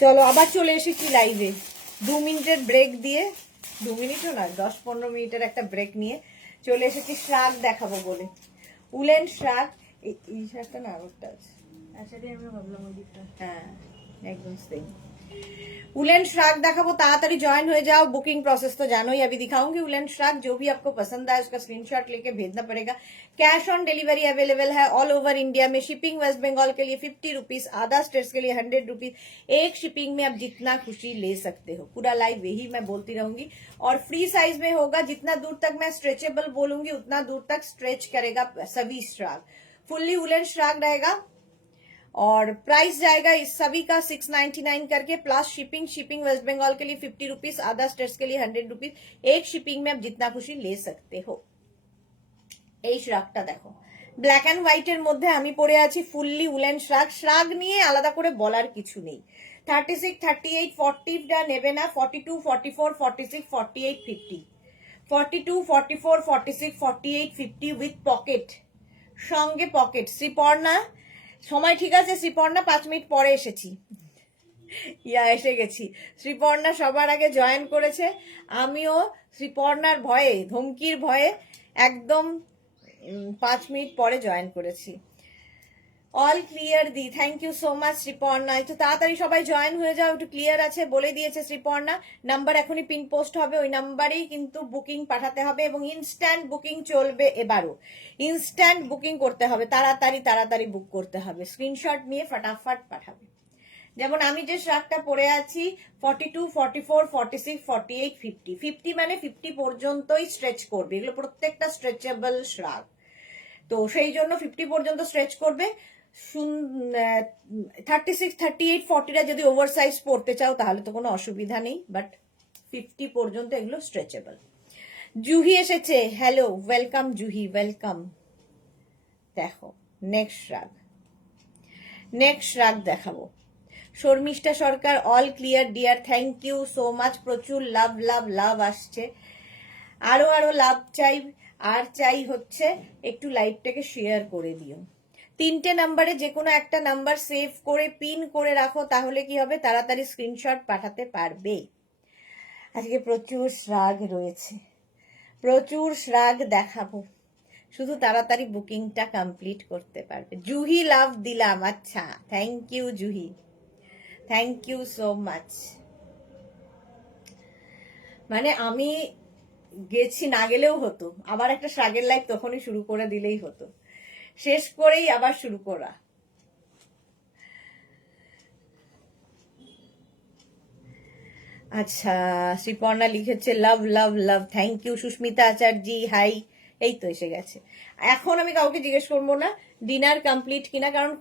চলো আবার চলে এসেছি লাইভে 2 মিনিটের ব্রেক দিয়ে, 2 মিনিটও নয় 10-15 মিনিটের একটা ব্রেক নিয়ে চলে এসেছি শ্রাগ দেখাবো বলে। উলেন শ্রাগ, এই শ্রাগটা না আরেকটা আছে, হ্যাঁ একদম সেম। उलेन श्राग दिखाबो, ताड़ाताड़ी ज्वाइन हो जाओ। बुकिंग प्रोसेस तो जानो ही, अभी दिखाऊंगी उलेन श्राग। जो भी आपको पसंद आए उसका स्क्रीनशॉट लेके भेजना पड़ेगा। कैश ऑन डिलीवरी अवेलेबल है ऑल ओवर इंडिया में। शिपिंग वेस्ट बंगाल के लिए 50 रुपीज, अदर स्टेट्स के लिए 100 रुपीज। एक शिपिंग में आप जितना खुशी ले सकते हो। पूरा लाइव यही मैं बोलती रहूंगी और फ्री साइज में होगा। जितना दूर तक मैं स्ट्रेचेबल बोलूंगी उतना दूर तक स्ट्रेच करेगा सभी श्राग। फुल्ली उलेन श्राग रहेगा और प्राइस जाएगा इस सभी का 699 करके plus shipping. Shipping West Bengal के लिए 50 रुपीज, अदर स्टेट्स के लिए 100 रुपीज। एक शिपिंग में आप जितना खुशी ले सकते हो। এই শ্রাগটা দেখো, ব্ল্যাক এন্ড হোয়াইট এর মধ্যে আমি পরে আছি ফুললি উলেন শ্রাগ। শ্রাগ নিয়ে আলাদা করে বলার কিছু নেই। 36, 38, 40টা নেবে না, 42, 44, 46, 48, 50, 42, 44, 46, 48, 50 উইথ পকেট, সঙ্গে পকেট। শ্রীপর্ণা সময় ঠিক আছে? শ্রীপর্ণা 5 মিনিট পরে এসেছি, এসে গেছি। শ্রীপর্ণা সবার আগে জয়েন করেছে, আমিও শ্রীপর্ণার ভয়ে, ধমকির ভয়ে একদম 5 মিনিট পরে জয়েন করেছি। অল ক্লিয়ার দি, thank you so much Sriparna. একটু তাড়াতাড়ি সবাই জয়েন হয়ে যাও, একটু ক্লিয়ার আছে বলে দিয়েছে শ্রীপর্ণা। নাম্বার এখনই পিন পোস্ট হবে, ওই নাম্বারেই কিন্তু বুকিং পাঠাতে হবে এবং ইনস্ট্যান্ট বুকিং চলবে। এবারও ইনস্ট্যান্ট বুকিং করতে হবে, তাড়াতাড়ি বুক করতে হবে। স্ক্রিনশট নিয়ে ফটাফট পাঠাবে। যেমন আমি যে শ্রাগটা পরে আছি 42, 44, 46, 48, 50, 50 মানে 50 পর্যন্তই স্ট্রেচ করবে। এগুলো প্রত্যেকটা স্ট্রেচেবল শ্রাগ, তো সেই জন্য 50 পর্যন্ত স্ট্রেচ করবে। 36, 38, 40টা যদি ওভার সাইজ পড়তে চাও তাহলে তো কোনো অসুবিধা নেই, বাট 50 পর্যন্ত এগুলো স্ট্রেচেবল। জুহি এসেছে, হ্যালো, ওয়েলকাম জুহি, ওয়েলকাম। দেখো নেক্সট শ্রাগ দেখাবো। Sharmistha Sarkar, all clear dear, thank you so much. প্রচুর লাভ লাভ লাভ আসছে, আরো লাভ চাই। আর চাই হচ্ছে একটু লাইভটাকে শেয়ার করে দিও। 3টে নাম্বারে যে কোনো একটা নাম্বার সেভ করে পিন করে রাখো, তাহলে কি হবে, তাড়াতাড়ি স্ক্রিনশট পাঠাতে পারবে। আজকে প্রচুর শ্রাগ রয়েছে, প্রচুর শ্রাগ দেখাবো, শুধু তাড়াতাড়ি বুকিংটা কমপ্লিট করতে পারবে। জুহি লাভ দিলাম, আচ্ছা thank you Juhi, thank you so much. মানে আমি গেছি, না গেলেও হতো, আবার একটা শ্রাগের লাইভ তখনই শুরু করে দিলেই হতো, শেষ করেই আবার শুরু করা। আচ্ছা, শ্রীপর্ণা লিখেছে love love love, thank you. Susmita Acharya, hi. এই তো এসে গেছে। এখন আমি কাউকে জিজ্ঞেস করবো না ডিনার কমপ্লিট কিনা, কারণ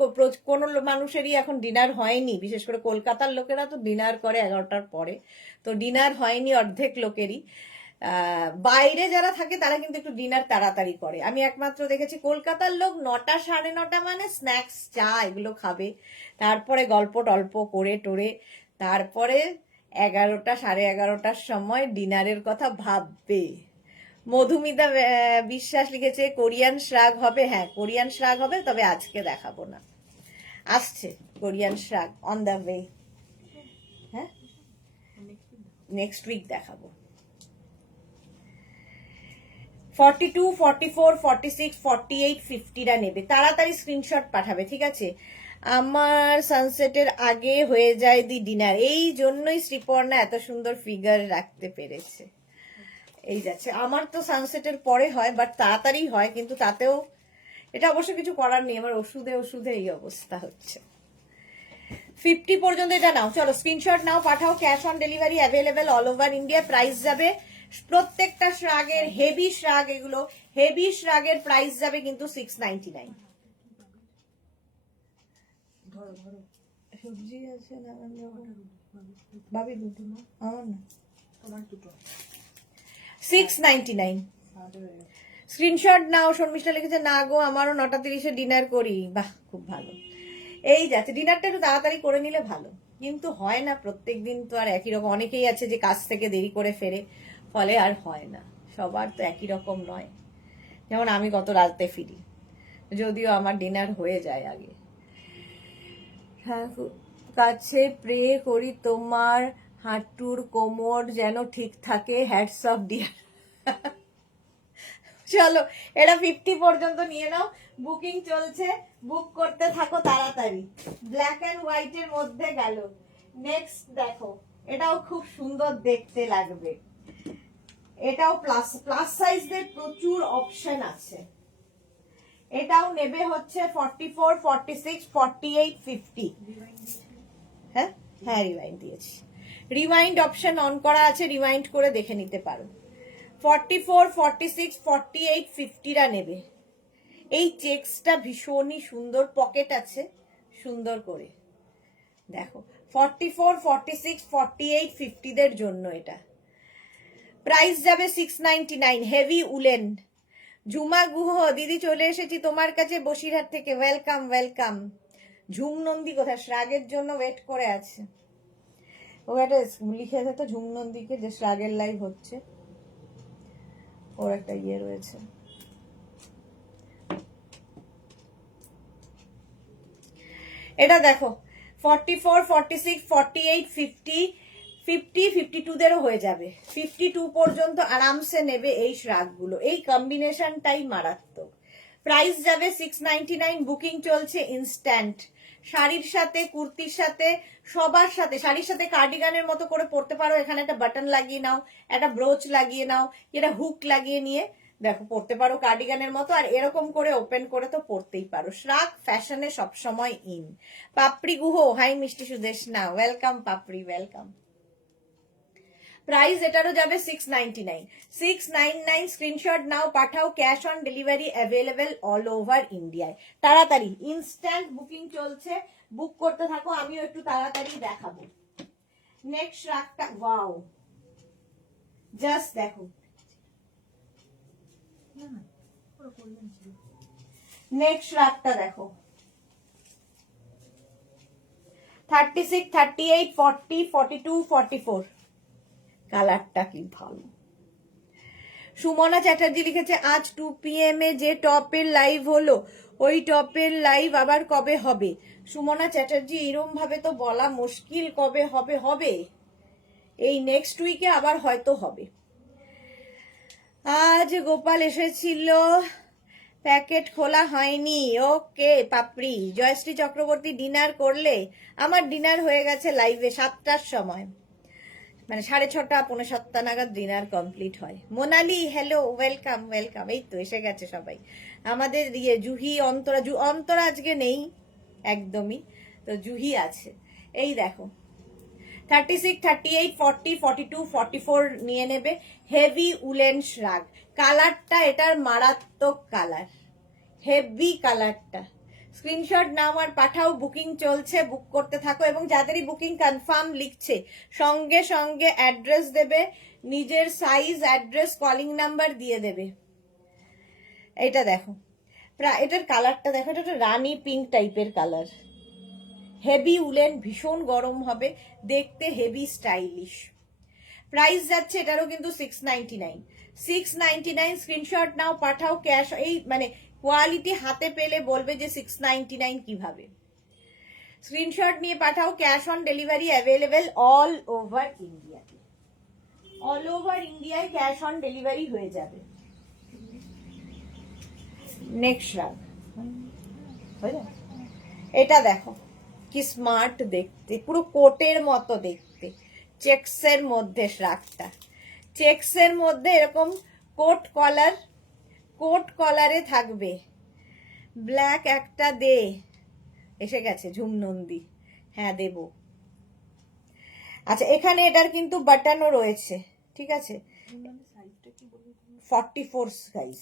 কোনো মানুষেরই এখন ডিনার হয়নি। বিশেষ করে কলকাতার লোকেরা তো ডিনার করে 11টার পরে, তো ডিনার হয়নি অর্ধেক লোকেরই। বাইরে যারা থাকে তারা কিন্তু একটু ডিনার তাড়াতাড়ি করে। আমি একমাত্র দেখেছি কলকাতার লোক 9টা, 9:30 মানে স্ন্যাক্স, চা এগুলো খাবে, তারপরে গল্প টল্প করে টোরে, তারপরে 11টা, 11:30টার সময় ডিনারের কথা ভাববে। মধুমিতা বিশ্বাস লিখেছে কোরিয়ান শ্রাগ হবে। হ্যাঁ, কোরিয়ান শ্রাগ হবে, তবে আজকে দেখাবো না, আসছে কোরিয়ান শ্রাগ অন দ্য ওয়ে। হ্যাঁ, নেক্সট উইক দেখাবো। 42, 44, 46, 48, 50টা নেবে, তাড়াতাড়ি স্ক্রিনশট পাঠাবে, ঠিক আছে? আমার সানসেটের আগে হয়ে যায় দি ডিনার, এই জন্যই শ্রীপর্ণা এত সুন্দর ফিগার রাখতে পেরেছে। এই যাচ্ছে, আমার তো সানসেটের পরে হয়, বাট তাড়াতাড়ি হয়, কিন্তু তাতেও এটা অবশ্য কিছু করার নেই, আমার ওষুধে এই অবস্থা হচ্ছে। 50 পর্যন্ত এটা নাও, চলো স্ক্রিনশট নাও, পাঠাও। Cash on delivery available all over India. Price যাবে প্রত্যেকটা শ্রাগের, হেভি শ্রাগ এগুলো, হেভি শ্রাগের প্রাইস যাবে কিন্তু 699। সবজি আছে না, ভাবি দুটো না, আমার না, তোমার দুটো, 699। স্ক্রিনশট নাও। শর্মিষ্ঠা লিখেছে না গো, আমারও 9:30 ডিনার করি। বাহ, খুব ভালো। এই যাচ্ছে, ডিনারটা একটু তাড়াতাড়ি করে নিলে ভালো, কিন্তু হয় না প্রত্যেকদিন তো আর একই রকম। অনেকেই আছে যে কাজ থেকে দেরি করে ফেরে, ফলে আর হয় না, সবার তো একই রকম নয়। যেমন আমি কত রাতে ফিরি, যদিও আমার ডিনার হয়ে যায় আগে। হ্যাঁ, কাছে প্রে করি তোমার হাঁটুর কোমর যেন ঠিক থাকে, হ্যাটস অফ ডিয়ার। চলো এটা 50 পর্যন্ত নিয়ে নাও, বুকিং চলছে, বুক করতে থাকো তাড়াতাড়ি। ব্ল্যাক এন্ড হোয়াইট এর মধ্যে গেল। নেক্সট দেখো, এটাও খুব সুন্দর দেখতে লাগবে, এটাও প্লাস সাইজদের প্রচুর অপশন আছে। এটাও নেবে হচ্ছে 44, 46, 48, 50। হ্যাঁ হ্যাঁ রিওয়াইন্ড দিয়েছি, রিওয়াইন্ড অপশন অন করা আছে, রিওয়াইন্ড করে দেখে নিতে পারো। 44, 46, 48, 50রা নেবে। এই চেক্সটা ভীষণই সুন্দর, পকেট আছে সুন্দর করে দেখো। 44, 46, 48, 50 দের জন্য এটা। প্রাইস যাবে 699, হেভি উলেন। ঝুমা গুহ দিদি চলে এসেছি তোমার কাছে বসিরহাট থেকে, ওয়েলকাম ওয়েলকাম। ঝুম নন্দী কোথায়, শ্রাগের জন্য ওয়েট করে আছে। ও একটা লিখে আছে তো ঝুম নন্দীকে, যে শ্রাগের লাইভ হচ্ছে, ওর একটা ইয়ে রয়েছে। এটা দেখো 44, 46, 48, 50, 50, 52 দেরও হয়ে যাবে। 52 পর্যন্ত আরামসে নেবে এই শ্রাগগুলো, এই কম্বিনেশনটাই মারাত্মক। প্রাইস যাবে 699, বুকিং চলছে ইনস্ট্যান্ট। শাড়ির সাথে, কুর্তির সাথে, সবার সাথে, শাড়ির সাথে কার্ডিগানের মতো করে পরতে পারো। এখানে একটা বাটন লাগিয়ে নাও, একটা ব্রোচ লাগিয়ে নাও, এটা হুক লাগিয়ে নিয়ে দেখো পরতে পারো কার্ডিগানের মতো, আর এরকম করে ওপেন করে তো পরতেই পারো। শ্রাগ ফ্যাশনে সবসময় ইন। পাপড়ি গুহ, হাই মিষ্টি সুদেশনা, ওয়েলকাম পাপড়ি, ওয়েলকাম। প্রাইস এটারও যাবে 699, 699। স্ক্রিনশট নাও, পাঠাও, cash on delivery available all over ইন্ডিয়ায়। তাড়াতাড়ি ইনস্ট্যান্ট বুকিং চলছে, বুক করতে থাকো, আমিও একটু তাড়াতাড়ি দেখাবো। নেক্সট রাগটা, ওয়াও, জাস্ট দেখো। নেক্সট রাগটা দেখো, 36, 38, 40, 42, 44। কালারটা কি ভালো। সুমনা চ্যাটার্জি লিখেছে, আজ 2 PM এ যে টপের লাইভ হলো, ওই টপের লাইভ আবার কবে হবে? সুমনা চ্যাটার্জি এরম ভাবে তো বলা মুশকিল, কবে হবে হবে, এই নেক্সট উইকে আবার হয়তো হবে। আজ গোপাল এসেছিল, প্যাকেট খোলা হয়নি। ওকে পাপড়ি। জয়শ্রী চক্রবর্তী, ডিনার করলে? আমার ডিনার হয়ে গেছে লাইভে 7টার সময়, মানে 6:30, 6:45 নাগাদ ডিনার কমপ্লিট হয়। Monali hello, welcome welcome. এই তো এসে গেছে সবাই আমাদের দিয়ে। জুহি, অন্তরা, অন্তরা আজকে নেই একদমই, তো জুহি আছে। এই দেখো 36, 38, 40, 42, 44 নিয়ে নেবে। হেভি উলেন শ্রাগ, কালারটা এটার মারাত্মক কালার, হেভি কালারটা। স্ক্রিনশট নাও আর পাঠাও, বুকিং চলছে, বুক করতে থাকো। এবং যাদেরই বুকিং কনফার্ম লিখছে, সঙ্গে সঙ্গে অ্যাড্রেস দেবে, নিজের সাইজ, অ্যাড্রেস, কলিং নাম্বার দিয়ে দেবে। এটা দেখো, এটার কালারটা দেখো, এটা রানী পিঙ্ক টাইপের কালার, হেভি উলেন, ভীষণ গরম হবে, দেখতে হেভি স্টাইলিশ। প্রাইস যাচ্ছে এটারও কিন্তু 699, 699। স্ক্রিনশট নাও, পাঠাও, ক্যাশ, এই মানে কোয়ালিটি হাতে পেলে বলবে যে 699 কিভাবে। স্ক্রিনশট নিয়ে পাঠাও, cash on delivery available all over India, all over ইন্ডিয়ায় ক্যাশ অন ডেলিভারি হয়ে যাবে। নেক্সট রাগ, এটা দেখো কি স্মার্ট দেখতে, পুরো কোটের মতো দেখতে, চেক্সের মধ্যে শ্রাগটা, চেক্সের মধ্যে এরকম কোট কলার, কোট কলারে থাকবে। ব্ল্যাক একটা দে, এসে গেছে ঝুম নন্দী, হ্যাঁ দেব। আচ্ছা এখানে এটার কিন্তু বাটনও রয়েছে, ঠিক আছে, 44 সাইজ।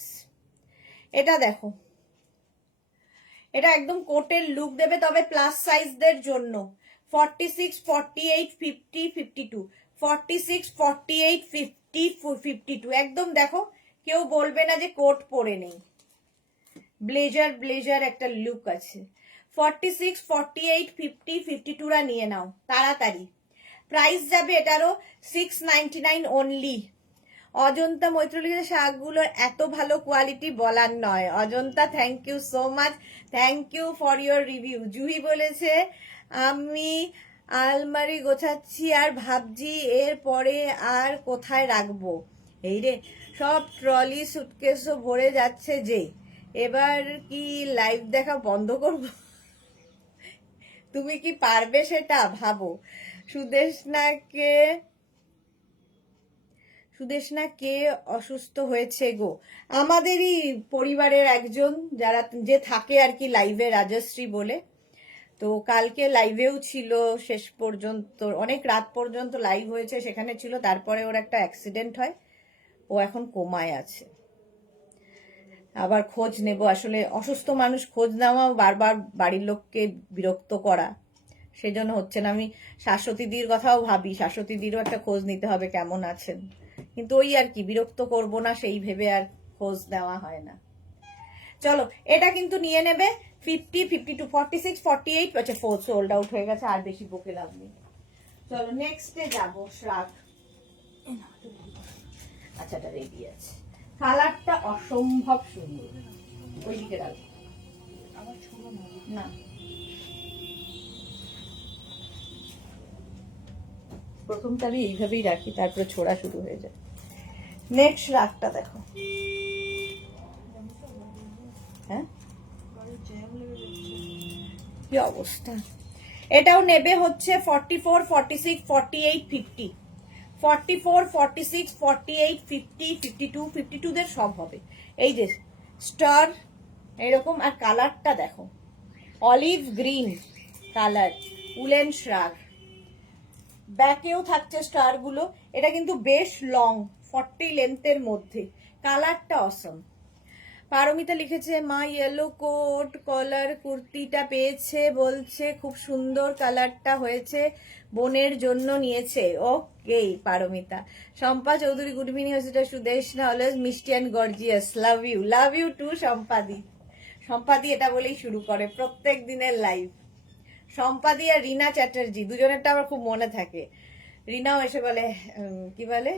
এটা দেখো, এটা একদম কোটের লুক দেবে, তবে প্লাস সাইজদের জন্য। 46, 48, 50, 52, 46, 48, 50, 52 একদম দেখো, কেউ বলবে না যে কোট পরে নেই, ব্লেজার ব্লেজার একটা লুক আছে। 46, 48, 50, 52রা নিয়ে নাও তাড়াতাড়ি। প্রাইস যাবে এটারও 699 অনলি। অজন্তা মৈত্রলিখিত শাকগুলোর এত ভালো কোয়ালিটি বলার নয়। Ajanta thank you so much, thank you for your review. Juhi বলেছে আমি আলমারি গোছাচ্ছি আর ভাবছি এর পরে আর কোথায় রাখবো। এই রে, সব ট্রলি সুটকেসও ভরে যাচ্ছে যে, এবার কি লাইভ দেখা বন্ধ করব? তুমি কি পারবে সেটা ভাবো। সুদেশনাকে সুদেশনা কে অসুস্থ হয়েছে গো? আমাদেরই পরিবারের একজন, যারা যে থাকে আর কি লাইভে, রাজশ্রী বলে। তো কালকে লাইভেও ছিল, শেষ পর্যন্ত অনেক রাত পর্যন্ত লাইভ হয়েছে, সেখানে ছিল। তারপরে ওর একটা অ্যাক্সিডেন্ট হয়, ও এখন কোমায় আছে। আবার খোঁজ নেব, আসলে অসুস্থ মানুষ খোঁজ নেওয়া, বারবার বাড়ির লোককে বিরক্ত করা, সেজন্য হচ্ছে না। আমি শাশ্বতীদির কথাও ভাবি, শাশ্বতীদিরও একটা খোঁজ নিতে হবে কেমন আছেন, কিন্তু ওই আর কি, বিরক্ত করব না সেই ভেবে আর খোঁজ নেওয়া হয় না। চলো এটা কিন্তু নিয়ে নেবে। 50, 52, 46, 48, আচ্ছা 4 সোল্ড আউট হয়ে গেছে, আর বেশি বকে লাভ নেই। চলো নেক্সটে যাবো, শ্রাগ। আচ্ছা এটা রেডি আছে, কালারটা অসম্ভব সুন্দর। ওইদিকে রাখো না, প্রথমটা আমি এইভাবেই রাখি, তারপরে ছোড়া শুরু হয়ে যায়। নেক্সট রাগটা দেখো। হ্যাঁ কি অবস্থা। এটাও নেবে হচ্ছে 44, 46, 48, 50, 44, 46, 48, 50, 52, 52 দের সব হবে। এই যে স্টার এরকম, আর কালারটা দেখো, olive green colour, woollen shrug. ব্যাকেও থাকছে স্টার গুলো। এটা কিন্তু বেশ লং, 40 লেন্থের মধ্যে, কালারটা অসম। পারমিতা লিখেছে মা ইয়েলো কোট কলার কুর্তিটা পেয়েছে, বলছে খুব সুন্দর কালারটা হয়েছে, বোনের জন্য নিয়েছে। Okay Paramita. Shampa Chowdhury good evening হচ্ছে সুদেশনা অলওয়েজ মিষ্টি and gorgeous, love you too শম্পাদি। শম্পাদি এটা বলেই শুরু করে প্রত্যেক দিনের লাইভ। শম্পাদি আর রিনা চ্যাটার্জি দুজনেরটা আমার খুব মনে থাকে। রিনাও এসে বলে কি বলে,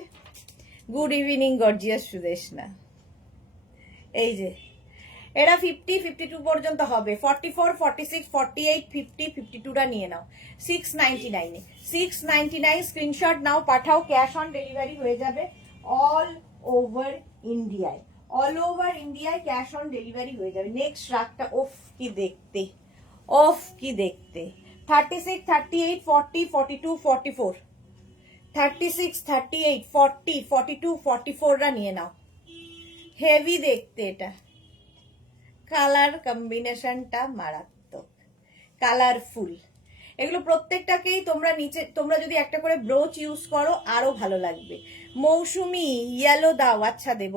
গুড ইভিনিং গর্জিয়াস সুদেশনা। এই যে এরা 50, 52 পর্যন্ত হবে। 44, 46, 48, 50, 52টা নিয়ে নাও 699 এ। 699 স্ক্রিনশট নাও, পাঠাও, ক্যাশ অন ডেলিভারি হয়ে যাবে অল ওভার ইন্ডিয়ায়। অল ওভার ইন্ডিয়ায় ক্যাশ অন ডেলিভারি হয়ে যাবে। নেক্সট রাগটা ওফ কি দেখতে, ওফ কি দেখতে। 36, 38, 40, 42, 44, 36, 38, 40, 42, 44রা নিয়ে নাও। হেভি দেখতে এটা, কালার কম্বিনেশনটা মারাত্মক, কালারফুল। এগুলো প্রত্যেকটাকেই তোমরা নিচে, তোমরা যদি একটা করে ব্রোচ ইউজ করো আরো ভালো লাগবে। মৌসুমি ইয়েলো দাও, আচ্ছা দেব।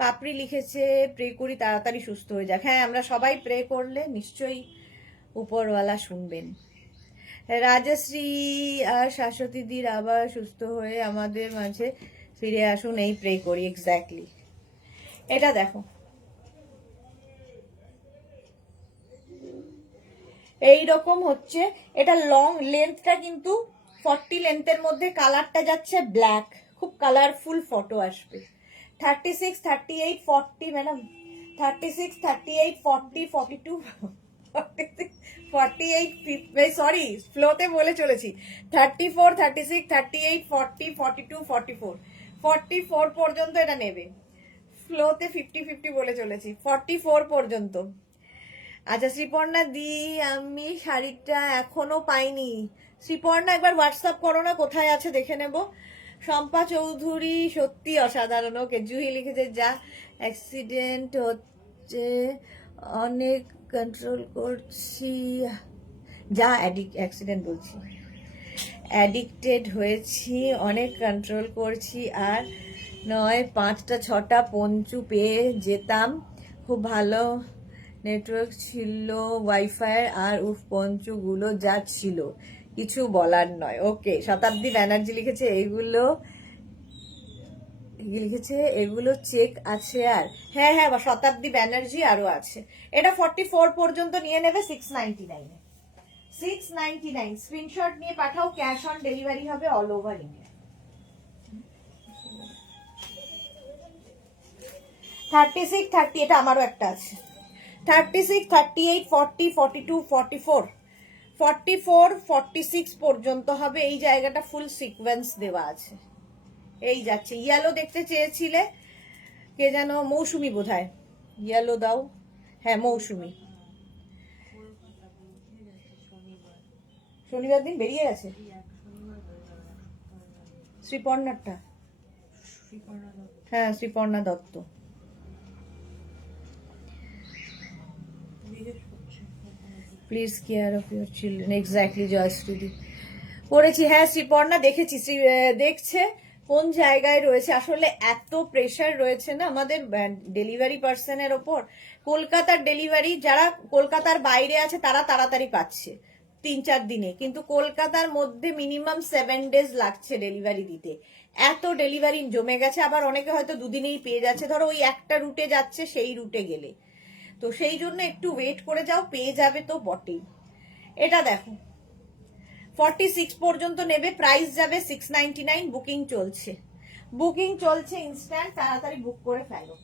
পাপড়ি লিখেছে প্রে করি তাড়াতাড়ি সুস্থ হয়ে যাক। হ্যাঁ আমরা সবাই প্রে করলে নিশ্চয়ই উপরওয়ালা শুনবেন। রাজশ্রী আর শাশ্বতীদির আবার সুস্থ হয়ে আমাদের মাঝে ফিরে আসুন, এই প্রে করি। এক্স্যাক্টলি। এটা দেখো, এই রকম হচ্ছে। এটা লং লেন্থটা কিন্তু 40 লেন্থের মধ্যে, কালারটা যাচ্ছে ব্ল্যাক, খুব কালারফুল ফটো আসবে। 36, 38, 40 ম্যাডাম, 36, 38, 40, 42, 46, 48, সরি ফ্লোতে বলে চলেছি। 34, 36, 38, 40, 42, 44, 44 পর্যন্ত এটা নেবে। ফ্লোতে 50, 50 বলে চলেছি, 44 পর্যন্ত। আচ্ছা শ্রীপর্ণা দি, আমি শাড়িটা এখনো পাইনি। শ্রীপর্ণা একবার হোয়াটসঅ্যাপ করো না, কোথায় আছে দেখে নেব। শম্পা চৌধুরী সত্যি অসাধারণ। ওকে জুহি লিখেছে যা অ্যাক্সিডেন্ট হচ্ছে অনেক কন্ট্রোল করছি, যা অ্যাক্সিডেন্ট বলছি, অ্যাডিক্টেড হয়েছি, অনেক কন্ট্রোল করছি, আর নয় 5টা 6টা পঞ্চু পেয়ে যেতাম, খুব ভালো নেটওয়ার্ক ছিল ওয়াইফাই, আর পঞ্চুগুলো যা ছিল কিছু বলার নয়। ওকে শতাব্দী ব্যানার্জি লিখেছে এগুলো চেক আছে আর, হ্যাঁ হ্যাঁ শতাব্দী ব্যানার্জি আরো আছে। এটা 44 পর্যন্ত নিয়ে নেবে 699 এ। 699 স্ক্রিনশট নিয়ে পাঠাও, ক্যাশ অন ডেলিভারি হবে অল ওভার ইন্ডিয়া। 36, 30 এটা আমারও একটা আছে। 36, 38, 40, 42, 44, 44 46 পর্যন্ত হবে। এই জায়গাটা ফুল সিকোয়েন্স দেওয়া আছে। এই যাচ্ছে। ইয়েলো দেখতে চেয়েছিলে, কে যেন, মৌসুমি বোধহয়। ইয়েলো দাও, হ্যাঁ মৌসুমি। শনিবার দিন বেরিয়ে গেছে শ্রীপর্ণারটা। হ্যাঁ Sriparna Dutta. Please care of your children. Exactly জয়শ্রীদি করেছি। হ্যাঁ শ্রীপর্ণা দেখেছি, দেখছে কোন জায়গায় রয়েছে। আসলে এত প্রেশার রয়েছে না আমাদের ডেলিভারি পার্সনের ওপর। কলকাতার ডেলিভারি, যারা কলকাতার বাইরে আছে তারা তাড়াতাড়ি পাচ্ছে 3-4 দিনে, কিন্তু কলকাতার মধ্যে মিনিমাম 7 days লাগছে ডেলিভারি দিতে। এত ডেলিভারি জমে গেছে। আবার অনেকে হয়তো দুদিনেই পেয়ে যাচ্ছে, ধরো ওই একটা রুটে যাচ্ছে, সেই রুটে গেলে তো সেই জন্য একটু ওয়েট করে যাও, পেয়ে যাবে তো বটেই। এটা দেখো 46 পর্যন্ত নেবে, প্রাইস যাবে 699। বুকিং চলছে, বুকিং চলছে ইনস্ট্যান্ট। তাড়াতাড়ি বুক করে ফেলো,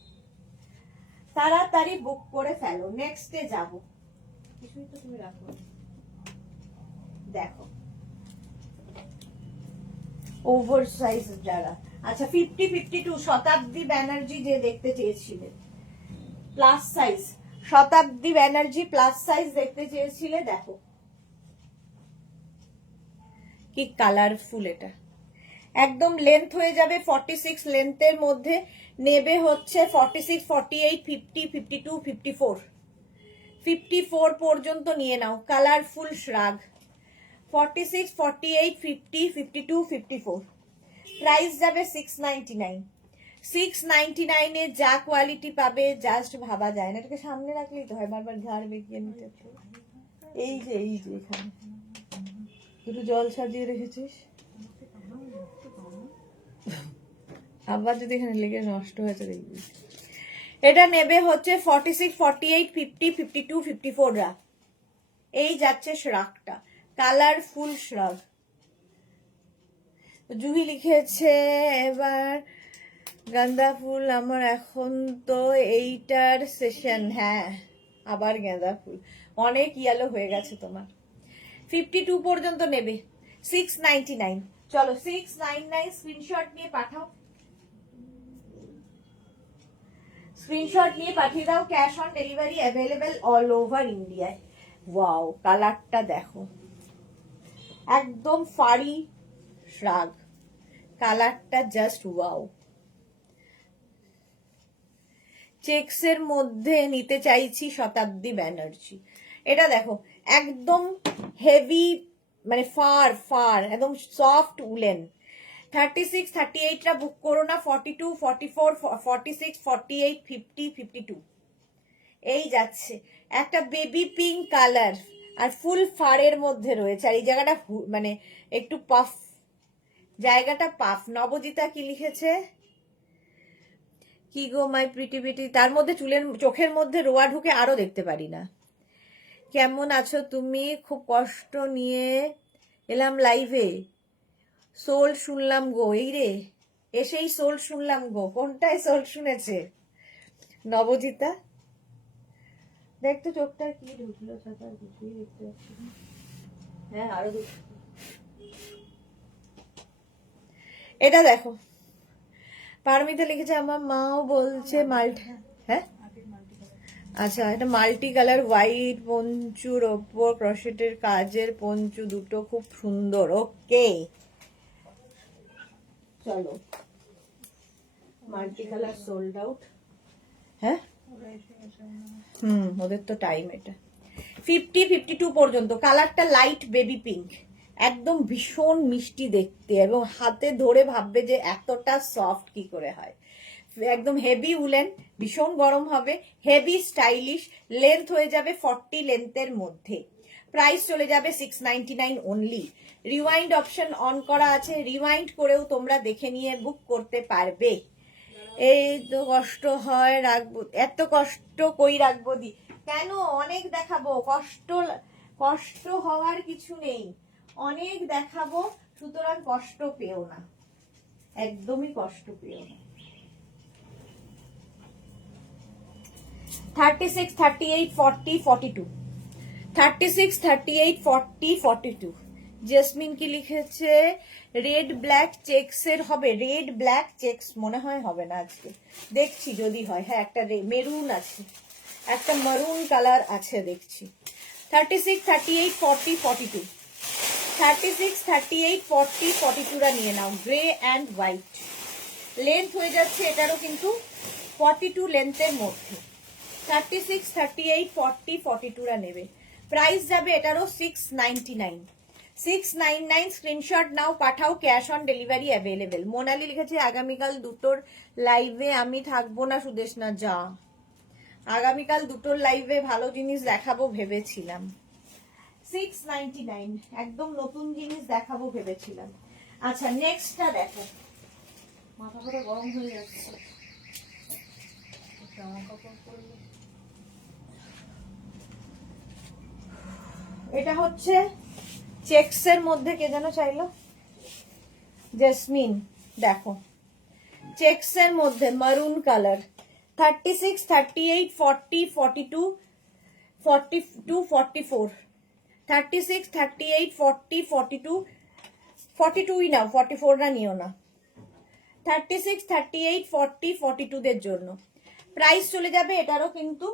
তাড়াতাড়ি বুক করে ফেলো। নেক্সটে যাবো। কিছুই তো তুমি রাখো। দেখো ওভার সাইজ যারা, আচ্ছা 50-52 শতাব্দী ব্যানার্জি যে দেখতে চেয়েছিলে, প্লাস সাইজ। শতাব্দী ব্যানার্জি প্লাস সাইজ দেখতে চেয়েছিলে, দেখো কি কালারফুল। এটা একদম লেন্থ হয়ে যাবে 46 লেন্থের মধ্যে। নেবে হচ্ছে 46, 48, 50, 52, 54, 54 পর্যন্ত নিয়ে নাও। কালারফুল শ্রাগ 46, 48, 50, 52, 54। প্রাইস যাবে 699। 699 এ যা কোয়ালিটি পাবে জাস্ট ভাবা যায় না। এটাকে সামনে রাখলেই তো হয়, বারবার ঘাড় বেঁকিয়ে নিতে। এই যে এখানে দুটো জল সাজিয়ে রেখেছিস, আবার যদি এখানে লেগে নষ্ট হয়েছে দেখবি। এটা নেবে হচ্ছে 46, 48, 50, 52, 54 রাখ। এই যাচ্ছে শ্রাগটা, কালারফুল শ্রাগ। জুহি লিখেছে এবার গাঁদা ফুল আমার এখন তো এইটার সেশন। হ্যাঁ আবার গাঁদা ফুল, অনেক ইয়েলো হয়ে গেছে তোমার। 52 পর্যন্ত নেবে 699। চলো 699 স্ক্রিনশট নিয়ে পাঠাও, স্ক্রিনশট নিয়ে পাঠিয়ে দাও। Cash on delivery available all over ইন্ডিয়ায়। ওয়াও কালারটা দেখো, একদম ফাড়ি শ্রাগ, কালারটা জাস্ট ওয়াও। চেক্সের মধ্যে নিতে চাইছি শতাব্দী ব্যানার্জি। এটা দেখো একদম হেভি, মানে ফার একদম সফট উলেন। 36, 38 টা বুক করো না। 42, 44, 46, 48, 50, 52 এই যাচ্ছে। একটা বেবি পিঙ্ক কালার আর ফুল ফারের মধ্যে রয়েছে। আর এই জায়গাটা মানে একটু পাফ, জায়গাটা পাফ। নবজিতা কি লিখেছে, কি গো মাই প্রিটি পিটি, তার মধ্যে চোখের মধ্যে রোয়া ঢুকে আরো দেখতে পারি না। কেমন আছো তুমি? খুব কষ্ট নিয়ে এলাম লাইভে, সোল শুনলাম গো। এই রে এসেই সোল শুনলাম গো। কোনটায় সোল শুনেছে নবজিতা? দেখতো চোখটা কি ঢুকলো, কিছুই দেখতে পাচ্ছি না। হ্যাঁ আরো এটা দেখো। পারমিতা লিখেছে আমার মাও বলছে মাল্টি। হ্যাঁ আচ্ছা, এটা মাল্টি কালার হোয়াইট পঞ্চুর ওপর ক্রশেটের কাজের পঞ্চু, দুটো খুব সুন্দর। ওকে চলো, মাল্টি কালার সোল্ড আউট। হ্যাঁ ওদের তো টাইম। এটা 50, 52 পর্যন্ত। কালারটা লাইট বেবি পিঙ্ক, একদম ভীষণ মিষ্টি দেখতে, এবং হাতে ধরে ভাববে যে এতটা সফট কি করে হয়। একদম হেভি উলেন, ভীষণ গরম হবে, হেভি স্টাইলিশ। লেন্থ হয়ে যাবে 40 লেন্থের মধ্যে। প্রাইস চলে যাবে 699 অনলি। রিওয়াইন্ড অপশন অন করা আছে, রিওয়াইন্ড করেও তোমরা দেখে নিয়ে বুক করতে পারবে। এই তো কষ্ট হয়, রাখবো এত কষ্ট কই রাখবো দি, কেন অনেক দেখাবো। কষ্ট হওয়ার কিছু নেই, অনেক দেখাবো, সুতরাং কষ্ট পেও না, একদমই কষ্ট পেও না। 36, 38, 40, 42 36, 38, 40, 42। জেসমিন কি লিখেছে? রেড ব্ল্যাক চেক্সের হবে। রেড ব্ল্যাক চেক্স মনে হয় হবে না আজকে, দেখছি যদি হয়। হ্যাঁ, একটা মেরুন আছে, একটা মারুন কালার আছে দেখছি। 36, 38, 40, 42। 36, 38, 40, 42রা নিয়ে নাও। গ্রে অ্যান্ড হোয়াইট লেন্থ হয়ে যাচ্ছে এটারও কিন্তু 42 লেন্থের মধ্যে। 36, 38, 40, 42রা নেবে। প্রাইস যাবে এটারও 699। 699 স্ক্রিনশট নাও, পাঠাও, cash on delivery available. Monali লিখেছে আগামীকাল দুটোর লাইভে আমি থাকবো না সুদেশ না যা। আগামীকাল দুটোর লাইভে ভালো জিনিস দেখাবো ভেবেছিলাম। 699 একদম নতুন জিনিস দেখাবো ভেবেছিলাম। আচ্ছা, নেক্সটটা দেখো। মাথা পুরো গরম হয়ে যাচ্ছে। এটা হচ্ছে চেক্সের মধ্যে, কে যেন চাইলো? জেসমিন, দেখো চেক্সের মধ্যে মারুন কালার। 36, 38, 40, 42, 42, 44। 36, 38, 40, 42, 42ই নাও, 44 না নিও না। 36, 38, 40, 42 দের জন্য প্রাইস চলে যাবে এটারও কিন্তু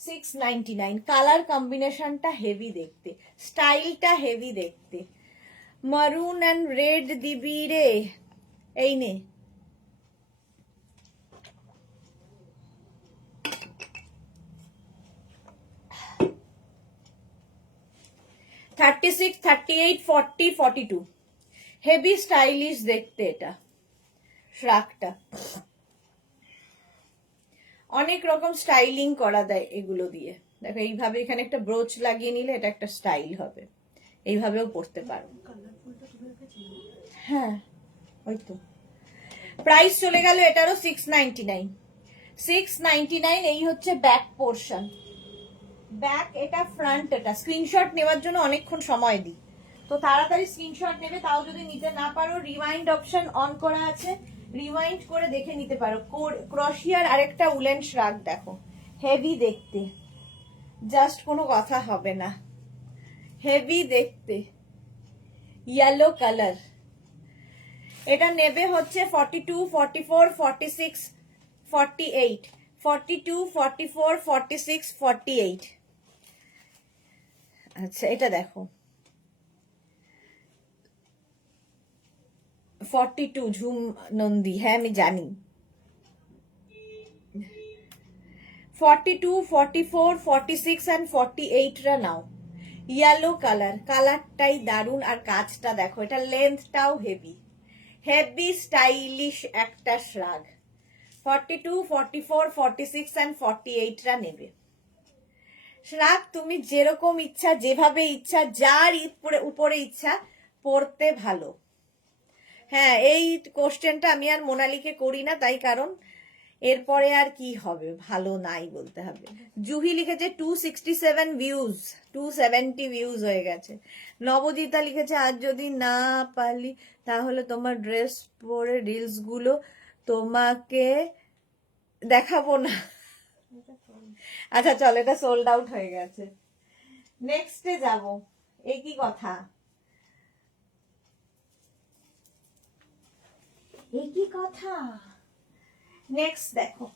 699। কালার কম্বিনেশনটা হেভি দেখতে, স্টাইলটা হেভি দেখতে। মারুন অ্যান্ড রেড দিবি রে, এই নে। $36, 38, 40, 42 হেভি স্টাইলিশ দেখতে এটা শ্রাগটা। অনেক রকম স্টাইলিং করা দেয় এগুলো দিয়ে। দেখো এইভাবে এখানে একটা ব্রোচ লাগিয়ে নিলে এটা একটা স্টাইল হবে, এইভাবেও পরতে পারো। হ্যাঁ, ওই তো। প্রাইস চলে গেল এটারও 699। 699। এই হচ্ছে ব্যাক পোর্শন। ব্যাক এটা, ফ্রন্ট এটা। স্ক্রিনশট নেওয়ার জন্য অনেকক্ষণ সময় দিই, তো তাড়াতাড়ি স্ক্রিনশট নেবে। তাও যদি নিতে না পারো, রিওয়াইন্ড অপশন অন করা আছে, রিওয়াইন্ড করে দেখে নিতে পারো। ক্রোশিয়ার আরেকটা উলেন শ্রাগ দেখো, হেভি দেখতে, জাস্ট কোনো কথা হবে না, হেভি দেখতে, ইয়েলো কালার। এটা নেবে হচ্ছে 42, 44, 46, 48। 42, 44, 46, 48। আচ্ছা, এটা দেখো 42 ঝুম নন্দী, হ্যাঁ আমি জানি। 42, 44, 46 and 48 রা নাও। ইয়েলো কালার, কালারটাই দারুন। আর কাজটা দেখো, এটা লেন্থটাও হেভি, হেভি স্টাইলিশ একটা শ্রাগ। 42, 44, 46 and 48 রা নেবে। শ্রাগ তুমি যেরকম ইচ্ছা, যেভাবে ইচ্ছা, যার উপরে ইচ্ছা পড়তে ভালো। হ্যাঁ, এই কোশ্চেনটা আমি আর মোনালিকে করি না, তাই কারণ এরপরে আর কি হবে, ভালো নাই বলতে হবে। জুহি লিখেছে 267 ভিউজ, 270 ভিউজ হয়ে গেছে। নবজিতা লিখেছে আজ যদি না পারলি তাহলে তোমার ড্রেস পরে রিলস গুলো তোমাকে দেখাবো না। আচ্ছা চল, এটা সোল্ড আউট হয়ে গেছে, নেক্সটে যাব। এই কি কথা, এই কি কথা। নেক্সট দেখো,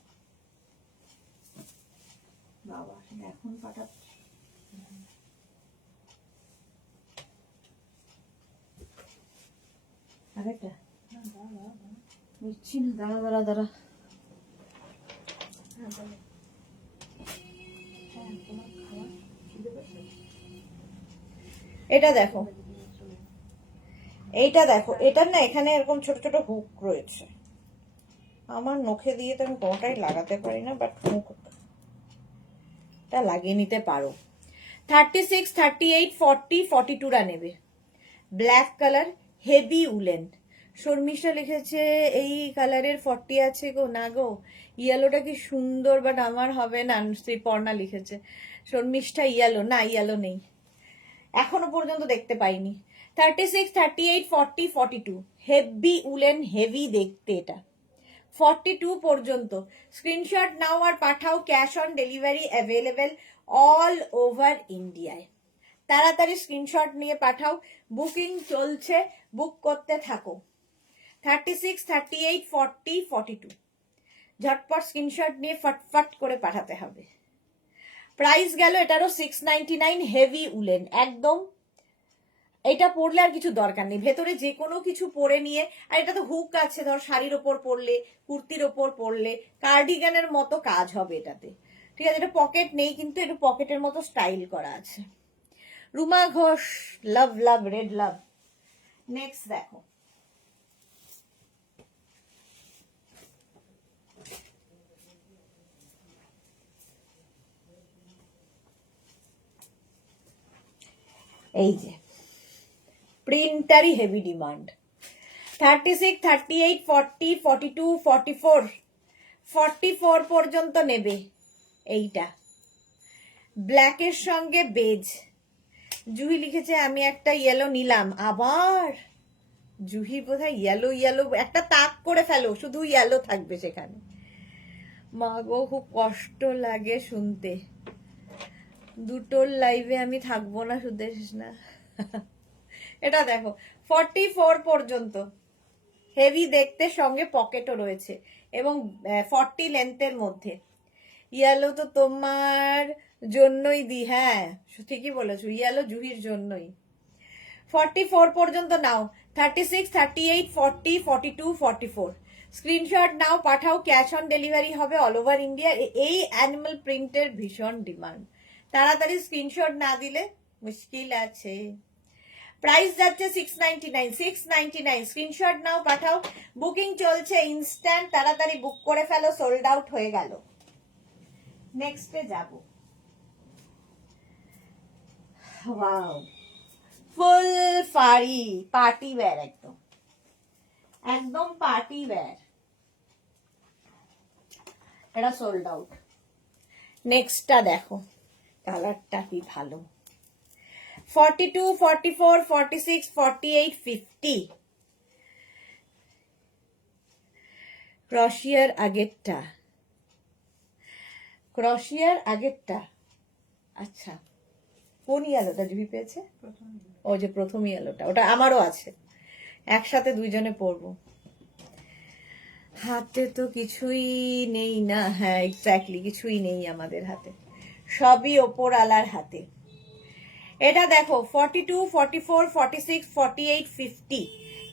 বাবা এখন পাঠাচ্ছি। আরেকটা বুঝছি না, দাঁড়া দাঁড়া দাঁড়া। এটা দেখো, এইটা দেখো, এটার না এখানে এরকম ছোট ছোট হুক রয়েছে। আমার নখে দিয়ে তো আমি কোনোটাই লাগাতে পারি না, বাট হুকটা লাগিয়ে নিতে পারো। 36, 38, 40, 42 রা নেবে। Black colour, heavy woollen. Sharmishtha লিখেছে এই কালারের 40 আছে গো। না গো, ইয়েলোটা কি সুন্দর, বাট আমার হবে না। শ্রীপর্ণা লিখেছে শর্মিষ্ঠা ইয়েলো, না ইয়েলো নেই, এখনো পর্যন্ত দেখতে পাইনি। 36, 38, 40, 42 হেভি উলেন, হেভি দেখতে এটা। 42 পর্যন্ত স্ক্রিনশট নাও আর পাঠাও, cash on delivery available. All over ইন্ডিয়ায়। তাড়াতাড়ি স্ক্রিনশট নিয়ে পাঠাও, বুকিং চলছে, বুক করতে থাকো। 36, 38, 40, 42 ঝটপট স্ক্রিনশট নিয়ে ফটফট করে পাঠাতে হবে। প্রাইস গেল এটারও 699, হেভি উলেন একদম। এটা পরলে আর কিছু দরকার নেই, ভেতরে যে কোনো কিছু পরে নিয়ে, আর এটা তো হুক আছে, ধর শাড়ির ওপর পরলে, কুর্তির ওপর পরলে, কার্ডিগানের মতো কাজ হবে এটাতে। ঠিক আছে, এটা পকেট নেই কিন্তু এটা পকেটের মতো স্টাইল করা আছে। রুমা ঘোষ, লাভ লাভ, রেড লাভ। নেক্সট দেখো, এই যে প্রিন্টারই হেভি ডিমান্ড। 36, 38, 40, 42, 44, 44 পর্যন্ত নেবে। এইটা ব্ল্যাকের সঙ্গে বেজ। জুহি লিখেছে আমি একটা ইয়েলো নিলাম। আবার জুহি বোধহয় ইয়েলো ইয়েলো একটা তাক করে ফেলো, শুধু ইয়েলো থাকবে সেখানে। মা গো খুব কষ্ট লাগে শুনতে, দুটোর লাইভে আমি থাকবো না সুদেশ না। এটা দেখো 44 পর্যন্ত, হেভি দেখতে, সঙ্গে পকেটও রয়েছে এবং 40 লেন্থের মধ্যে। ইয়েলো তো তোমার জন্যই দি, হ্যাঁ ঠিকই বলেছো, ইয়েলো জুহির জন্যই। 44 পর্যন্ত নাও। 36, 38, 40, 42, 44 স্ক্রিনশট নাও, পাঠাও, ক্যাশ অন ডেলিভারি হবে অল ওভার ইন্ডিয়া। এই অ্যানিমাল প্রিন্টের ভীষণ ডিমান্ড, তাড়াতাড়ি স্ক্রিনশট না দিলে মুশকিল আছে। প্রাইস যাচ্ছে 699, 699 স্ক্রিনশট নাও, পাঠাও, বুকিং চলছে ইনস্ট্যান্ট, তাড়াতাড়ি বুক করে ফেলো, সোল্ড আউট হয়ে গেল। নেক্সটে যাব, ওয়াও ফুল ফাড়ি, পার্টি ওয়্যার, একদম একদম পার্টি ওয়্যার, এটা সোল্ড আউট। নেক্সটটা দেখো, কালারটা কি ভালো। 42, 44, 46, 48, 50 ক্রশিয়ার আগেরটা, ক্রশিয়ার আগেরটা। আচ্ছা, কোন ইয়েলোটা জুহি পেয়েছে? ও যে প্রথম ইয়েলোটা, ওটা আমারও আছে, একসাথে দুইজনে পরবো। হাতে তো কিছুই নেই না, হ্যাঁ এক্স্যাক্টলি কিছুই নেই আমাদের হাতে, সবই ওপর আলার হাতে। এটা দেখো 42, 44, 46, 48, 50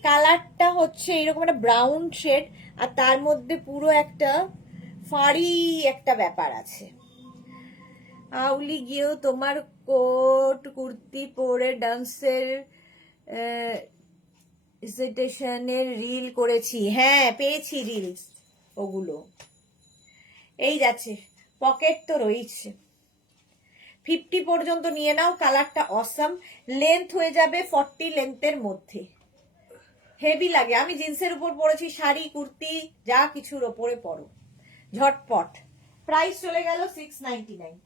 কালারটা হচ্ছে এরকম একটা ব্রাউন শেড, আর তার মধ্যে পুরো একটা ফাড়ি একটা ব্যাপার আছে। আউলি গিয়েও তোমার কোট কুর্তি পরে ডান্সের স্টেশনের রিল করেছি, হ্যাঁ পেয়েছি রিলস ওগুলো। এই যাচ্ছে, পকেট তো রয়েছে। 50 পর্যন্ত নিয়ে নাও, কালারটা অসাম, লেন্থ হয়ে যাবে 40 লেন্থের মধ্যে, হেভি লাগে। আমি জিন্সের উপর পরেছি, শাড়ি কুর্তি যা কিছুর ওপরে পরো, ঝটপট। প্রাইস চলে গেল 699,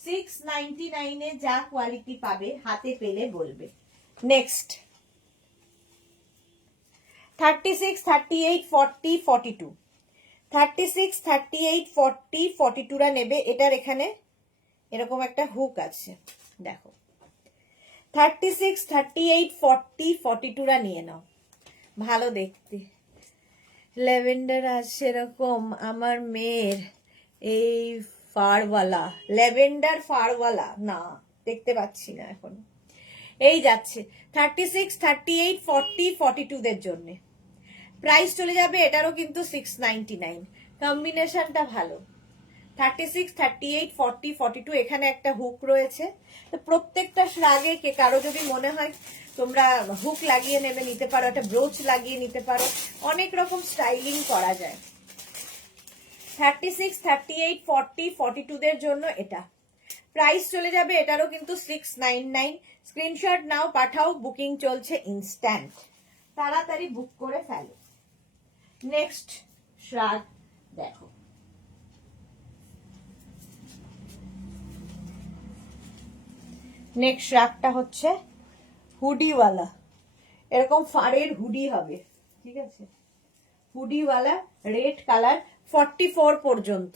699 যা কোয়ালিটি পাবে হাতে পেলে বলবে। নেক্সট 36, 38, 40, 42 36, 38, 40, 42রা নেবে। এটার এখানে এরকম একটা হুক আছে দেখো। 36, 38, 40, 42রা নিয়ে নাও, ভালো দেখতে। ল্যাভেন্ডার আছে এরকম, আমার মেয়ের এই ফারওয়ালা, ল্যাভেন্ডার ফারওয়ালা না দেখতে পাচ্ছি না এখন। এই যাচ্ছে 36, 38, 40, 42 দের জন্য। প্রাইস চলে যাবে এটারও কিন্তু 699, কম্বিনেশনটা ভালো। 36, 38, 40, 42 এখানে একটা হুক রয়েছে। তো প্রত্যেকটা শ্রাগে কে কারো যদি মনে হয় তোমরা হুক লাগিয়ে নেবে, নিতে পারো, একটা ব্রোচ লাগিয়ে নিতে পারো, অনেক রকম স্টাইলিং করা যায়। 36, 38, 40, 42 দের জন্য এটা। প্রাইস চলে যাবে এটারও কিন্তু 699, স্ক্রিনশট নাও, পাঠাও, বুকিং চলছে ইনস্ট্যান্ট, তাড়াতাড়ি বুক করে ফেলো। নেক্সট শ্রাগ দেখো, নেক্সট শ্রাগটা হচ্ছে হুডিওয়ালা, এরকম ফাড়ের হুডি হবে, ঠিক আছে, হুডিওয়ালা রেড কালার, 44 পর্যন্ত।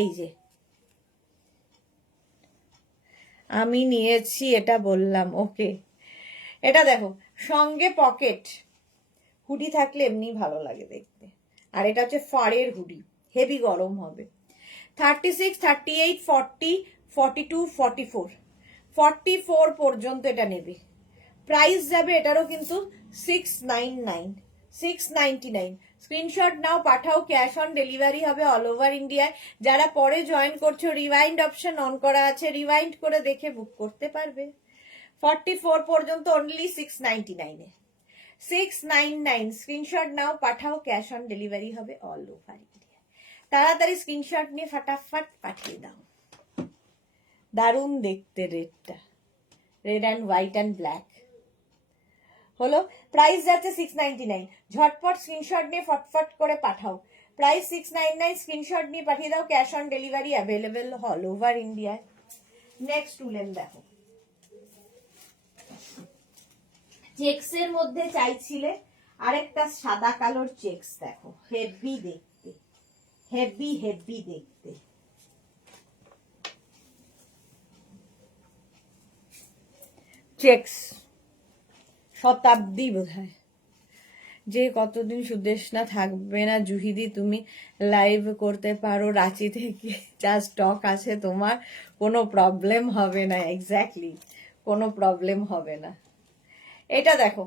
এই যে আমি নিয়েছি এটা বললাম, ওকে। এটা দেখো, সঙ্গে পকেট, হুডি থাকলে এমনি ভালো লাগে দেখতে। আর এটা হচ্ছে ফাড়ের হুডি, হেভি গরম হবে। 36, 38, 40, 42, 44, 44 পর্যন্ত এটা নেবে। প্রাইস যাবে এটারও কিন্তু 699, 699। স্ক্রিনশট নাও, পাঠাও, ক্যাশ অন ডেলিভারি হবে অল ওভার ইন্ডিয়ায়। যারা পরে জয়েন করছো, রিওয়াইন্ড অপশন অন করা আছে, রিওয়াইন্ড করে দেখে বুক করতে পারবে। 44 পর্যন্ত অনলি 699 এ, 699। স্ক্রিনশট নাও, পাঠাও, ক্যাশ অন ডেলিভারি হবে অল ওভার ইন্ডিয়া। তাড়াতাড়ি স্ক্রিনশট নিয়ে ফাটাফাট পাঠিয়ে দাও। দারুণ দেখতে রেডটা, red and white and black হলো। প্রাইস যাচ্ছে 699। ঝটপট স্ক্রিনশট নিয়ে ফটফট করে পাঠাও। প্রাইস 699, স্ক্রিনশট নিয়ে পাঠিয়ে দাও। Cash on delivery available all over ইন্ডিয়ায়। নেক্সট উলেন দেখো, চেক্সের মধ্যে চাইছিলে, আরেকটা সাদা কালোর চেক্স দেখো, হেভি দেখতে, হেভি হেভি দেখতে। চেক্স শতাব্দী বোধহয়, যে কতদিন সুদেশনা থাকবে না জুহিদি, তুমি লাইভ করতে পারো রাঁচি থেকে, যা স্টক আছে তোমার, কোনো প্রবলেম হবে না। এক্স্যাক্টলি, কোনো প্রবলেম হবে না। এটা দেখো,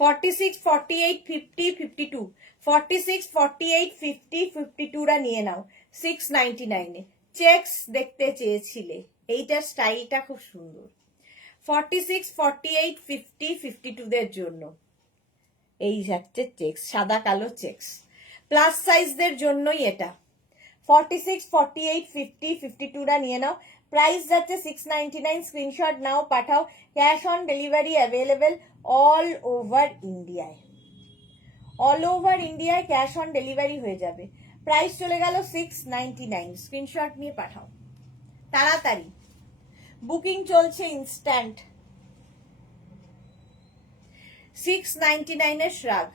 46, 48, 50, 52, 46, 48, 50, 52 রা নিয়ে নাও 699 এ। চেক্স দেখতে চেয়েছিলে, এইটার স্টাইলটা খুব সুন্দর। 46, 48, 50, 52 দের জন্য এই হচ্ছে চেক্স, সাদা কালো চেক্স। প্লাস সাইজদের জন্যই এটা। 46, 48, 50, 52 রা নিয়ে নাও। প্রাইস যাচ্ছে 699। স্ক্রিনশট নাও, পাঠাও, cash on delivery available all over ইন্ডিয়ায়। অল ওভার ইন্ডিয়ায় ক্যাশ অন ডেলিভারি হয়ে যাবে। প্রাইস চলে গেল 699। স্ক্রিনশট নিয়ে পাঠাও তাড়াতাড়ি, বুকিং চলছে ইনস্ট্যান্ট। 699 এর শ্রাগ,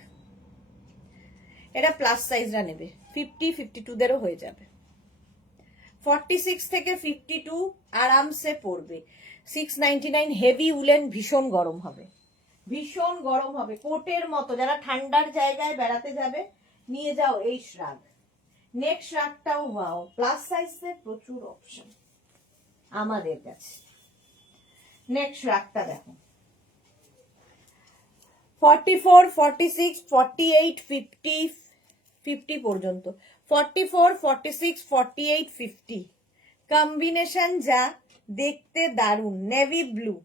এটা প্লাস সাইজরা নেবে, 50, 52 দেরও হয়ে যাবে। 46 থেকে 52 আরামসে পড়বে। 699, হেভি উলেন, ভীষণ গরম হবে, ভীষণ গরম হবে, কোটের মতো। যারা ঠান্ডার জায়গায় বেড়াতে যাবে নিয়ে যাও এই শ্রাগ। নেক্সট শ্রাগটাও ওয়াও, প্লাস সাইজের প্রচুর অপশন আমাদের কাছে। নেক্সট শ্রাগটা দেখো, 44, 46, 48, 50, 50 পর্যন্ত। 44, 46, 48, 50 কম্বিনেশন যা দেখতে দারুণ। নেভি ব্লু,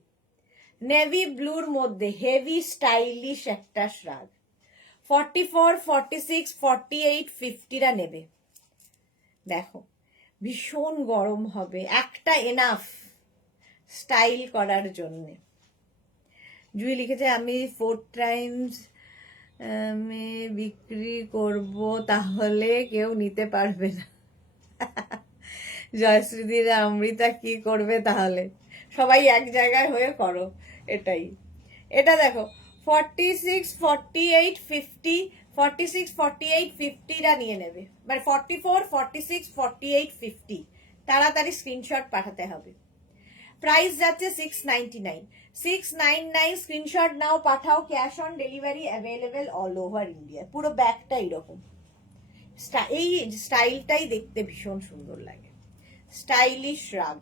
নেভি ব্লুর মধ্যে হেভি স্টাইলিশ একটা শ্রাগ। 44, 46, 48, 50 রা নেবে। দেখো ভীষণ গরম হবে, একটা এনাফ স্টাইল করার জন্য। জুই লিখেছে আমি 4 টাইমস আমি বিক্রি করব, তাহলে কেউ নিতে পারবে না। জয়শ্রীদির অমৃতা কি করবে তাহলে? সবাই এক জায়গায় হয়ে করো এটাই। এটা দেখো, 46, 48, 50, 46, 48, 50 রা নিয়ে নেবে। মানে 44, 46, 48, 50 তাড়াতাড়ি স্ক্রিনশট পাঠাতে হবে। প্রাইস যাচ্ছে 699। 699 স্ক্রিনশট নাও, পাঠাও, cash on delivery available all over India. পুরো ব্যাগটা এরকম, এই স্টাইলটাই দেখতে ভীষণ সুন্দর লাগে। স্টাইলিশ রাগ,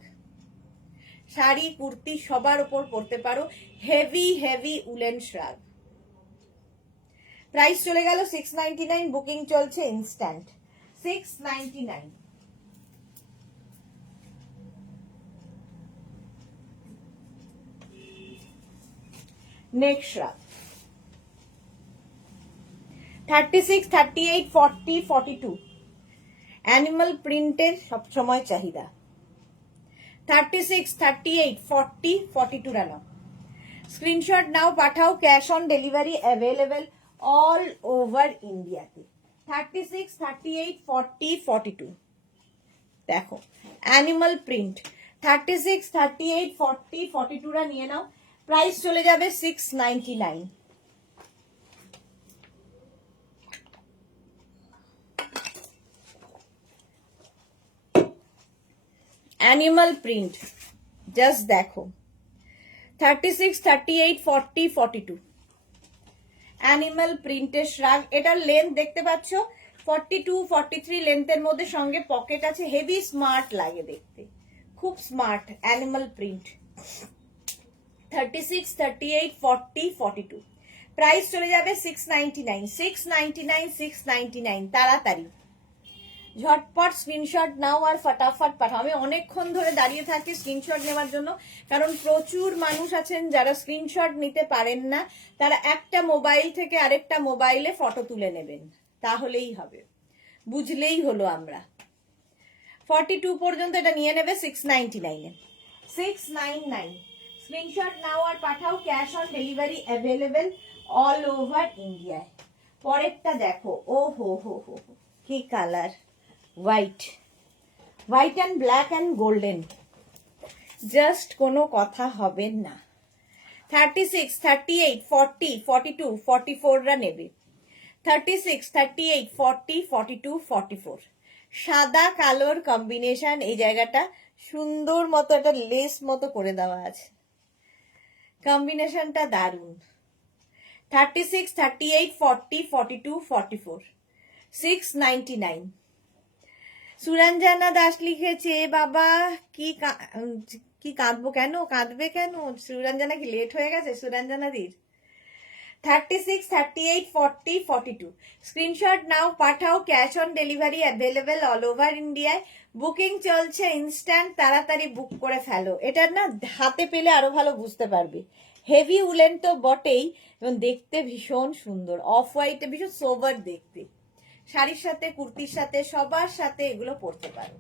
শাড়ি কুর্তি সবার উপর পরতে পারো। Heavy heavy woollen শ্রাগ। প্রাইস চলে গেল 699, বুকিং চলছে ইনস্ট্যান্ট। 699। নেক্সট শ্রাগ 36, 38, 40, 42 অ্যানিমাল প্রিন্টের সবসময় চাহিদা। 36, 38, 40, 42 রা নাও। স্ক্রিনশট নাও, পাঠাও, cash on delivery available all over ইন্ডিয়াতে। 36, 38, 40, 42 দেখো অ্যানিমাল প্রিন্ট। 36, 38, 40, 42 রা নিয়ে নাও। প্রাইস চলে যাবে 699। অ্যানিমাল প্রিন্ট জাস্ট দেখো 36, 38, 40, 42 অ্যানিমাল প্রিন্টের শ্রাগ। এটার লেন্থ দেখতে পাচ্ছ 42, 43 লেন্থের মধ্যে, সঙ্গে পকেট আছে, হেভি স্মার্ট লাগে দেখতে, খুব স্মার্ট অ্যানিমাল প্রিন্ট। 36, 38, 40, 42 প্রাইস চলে যাবে 699, 699, 699। তাড়াতাড়ি ঝটপট স্ক্রিনশট নাও আর ফটাফট পাঠাও। আমি অনেকক্ষণ ধরে দাঁড়িয়ে থাকি স্ক্রিনশট নেওয়ার জন্য, কারণ প্রচুর মানুষ আছেন যারা স্ক্রিনশট নিতে পারেন না। তারা একটা মোবাইল থেকে আরেকটা মোবাইলে ফটো তুলে নেবেন, তাহলেই হবে, বুঝলেই হলো। আমরা 42 পর্যন্ত এটা নিয়ে নেবে 699 699। স্ক্রিনশট নাও আর পাঠাও, cash on delivery available all over ইন্ডিয়ায়। পরেরটা দেখো, ও হো হো হো, কি colour, white, white and black and golden, just কোনো কথা হবে না। 36, 38, 40, 42, 44 রা নেবে। 36, 38, 40, 42, 44 সাদা কালোর কম্বিনেশন। এই জায়গাটা সুন্দর মতো একটা লেস মতো করে দেওয়া আছে, কম্বিনেশনটা দারুণ। 36, 38, 40, 42, 44 699। সুরঞ্জনা দাস লিখেছে, বাবা কি কাঁদবো কেন, কাঁদবে কেন? সুরঞ্জনা কি লেট হয়ে গেছে সুরঞ্জনা দির? 36, 38, 40, 42 স্ক্রিনশট নাও পাঠাও, cash on delivery available all over ইন্ডিয়ায়। বুকিং চলছে ইনস্ট্যান্ট, তাড়াতাড়ি বুক করে ফেলো। এটার না হাতে পেলে আরো ভালো বুঝতে পারবে। হেভি উলেন তো বটেই, এবং দেখতে ভীষণ সুন্দর, অফ হোয়াইটে ভীষণ সোবার দেখতে। শাড়ির সাথে, কুর্তির সাথে, সবার সাথে এগুলো পরতে পারো।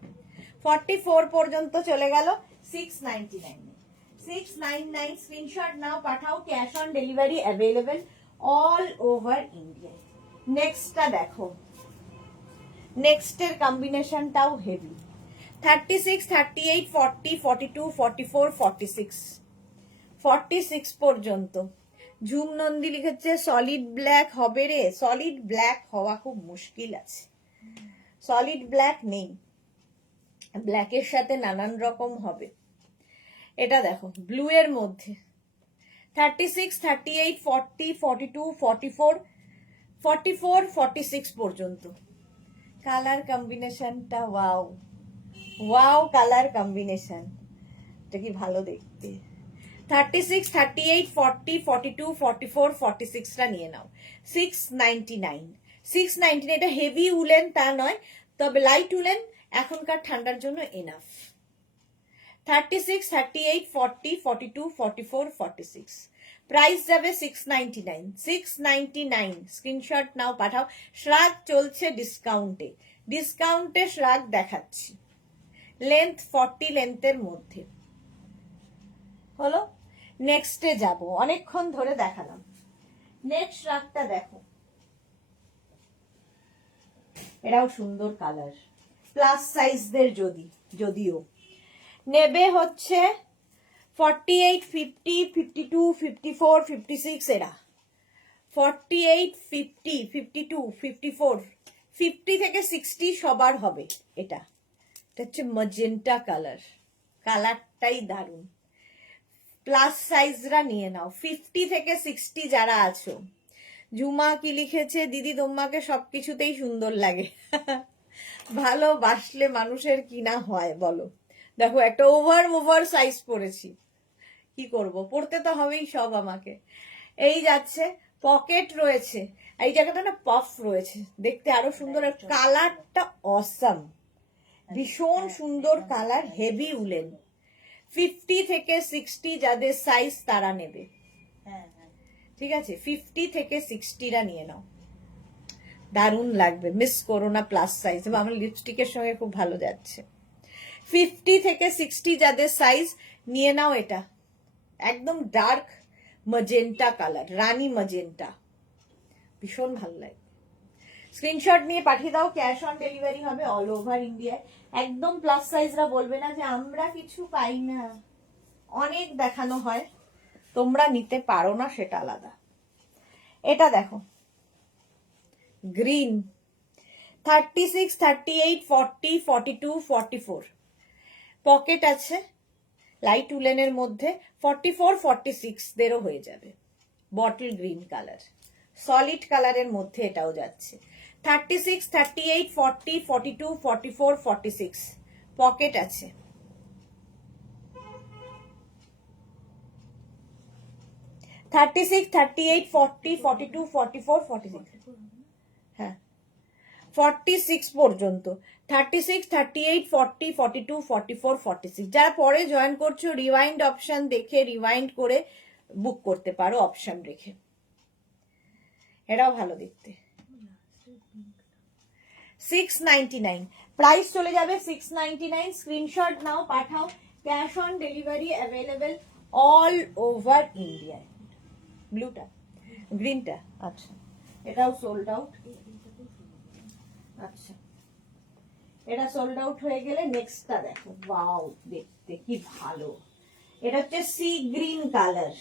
44 পর্যন্ত চলে গেল 699 699। স্ক্রিনশট নাও পাঠাও, cash on delivery available all over India. নেক্সটটা দেখো, নেক্সটের কম্বিনেশনটাও হেভি। 36, 38, 40, 42, 44, 46 46 পর্যন্ত। ঝুম নন্দী লিখেছে সলিড ব্ল্যাক হবে রে। সলিড ব্ল্যাক হওয়া খুব মুশকিল আছে, সলিড ব্ল্যাক নেই, ব্ল্যাকের সাথে নানান রকম হবে। এটা দেখো ব্লু এর মধ্যে। 36, 38, 40, 42, 44, 44, 46 পর্যন্ত। কালার কম্বিনেশনটা ওয়াও, ওয়াও কালার কম্বিনেশন, এটা কি ভালো দেখতে। 36, 38, 40, 42, 44, 46 টা নিয়ে নাও 699 699। এটা হেভি উলেন তা নয়, তবে লাইট উলেন, এখনকার ঠান্ডার জন্য এনাফ। 36, 38, 40, 42, 44, 46 প্রাইস যাবে 699 699। স্ক্রিনশট নাও পাঠাও। শ্রাগ চলছে ডিসকাউন্টে, ডিসকাউন্টে শ্রাগ দেখাচ্ছি। লেন্থ 40 লেন্থের মধ্যে হলো। নেক্সটে যাব, অনেকক্ষণ ধরে দেখালাম। নেক্সট শ্রাগটা দেখো, এটাও সুন্দর কালার, প্লাস সাইজদের যদিও নেবে হচ্ছে 48, 50, 52, 54, 56 এরা। 48, 50, 52, 54, 50 থেকে 60 সবার হবে। এটা হচ্ছে ম্যাজেন্টা কালার, কালারটাই দারুণ। প্লাস সাইজরা নিয়ে নাও 50 থেকে 60 যারা আছো। ঝুমা কি লিখেছে, দিদি তোমাকে সবকিছুতেই সুন্দর লাগে। ভালোবাসলে মানুষের কি না হয় বলো। দেখো একটা ওভার সাইজ পরেছি, কি করব, পড়তে তো হবেই সব আমাকে। এই যাচ্ছে, পকেট রয়েছে, এই জায়গাটা না পাফ রয়েছে, দেখতে আরো সুন্দর। কালারটা অসাম, ভীষণ সুন্দর কালার, হেভি উলেন। 50 থেকে 60 যাদের সাইজ তারা নেবে, ঠিক আছে? 50 থেকে 60 রা নিয়ে নাও, দারুণ লাগবে, মিস করো না। প্লাস সাইজ এবং আমার লিপস্টিকের সঙ্গে খুব ভালো যাচ্ছে। 50 থেকে 60 যাদের সাইজ নিয়ে নাও। এটা একদম ডার্ক ম্যাজেন্টা কালার, রানী ম্যাজেন্টা, ভীষণ ভালো লাগে। স্ক্রিনশট নিয়ে পাঠিয়ে দাও, ক্যাশ অন ডেলিভারি হবে অল ওভার ইন্ডিয়ায়। একদম প্লাস সাইজরা বলবে না যে আমরা কিছু পাই না, অনেক দেখানো হয়, তোমরা নিতে পারো না সেটা আলাদা। এটা দেখো গ্রিন, 36, 38, 40, 42, 44 পকেট আছে, লাইট উলেনের মধ্যে 44-46 হয়ে যাবে। বটল গ্রিন কালার, সলিড কালারের মধ্যে এটাও যাচ্ছে। 36, 38, 40, 42, 44, 46 পকেট আছে। থার্টি সিক্স, 38, 40, 42, 44, 46 হ্যাঁ 46 পর্যন্ত। 36, 38, 40, 42, 44, 46 যারা পরে জয়েন করছো রিওয়াইন্ড অপশন দেখে রিওয়াইন্ড করে বুক করতে পারো অপশন রেখে। এটাও ভালো দেখতে। 699 প্রাইস চলে যাবে 699। স্ক্রিনশট নাও, পাঠাও। Cash on delivery available all over India. ব্লুটা, গ্রিনটা, আচ্ছা এটাও সোল্ড আউট। আচ্ছা এটা সোল্ড আউট হয়ে গেলে নেক্সটটা দেখো। ওয়াও, দেখতে কি ভালো। এটা হচ্ছে sea green colour.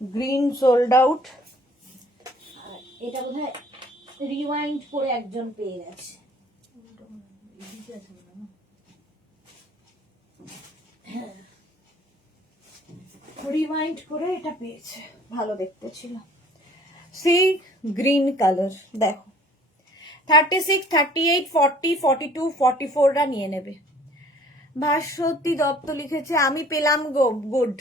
Green sold out. এটা বোধহয় রিওয়াইন্ড করে একজন পেয়ে গেছে। রিওয়াইন্ড করে এটা পেয়েছে, ভালো দেখতে ছিল। সি গ্রিন কালার দেখো। 36, 38, 40, 42, 44 নিয়ে নেবে। ভাস্বতী দত্ত লিখেছে আমি পেলাম গো, গুড।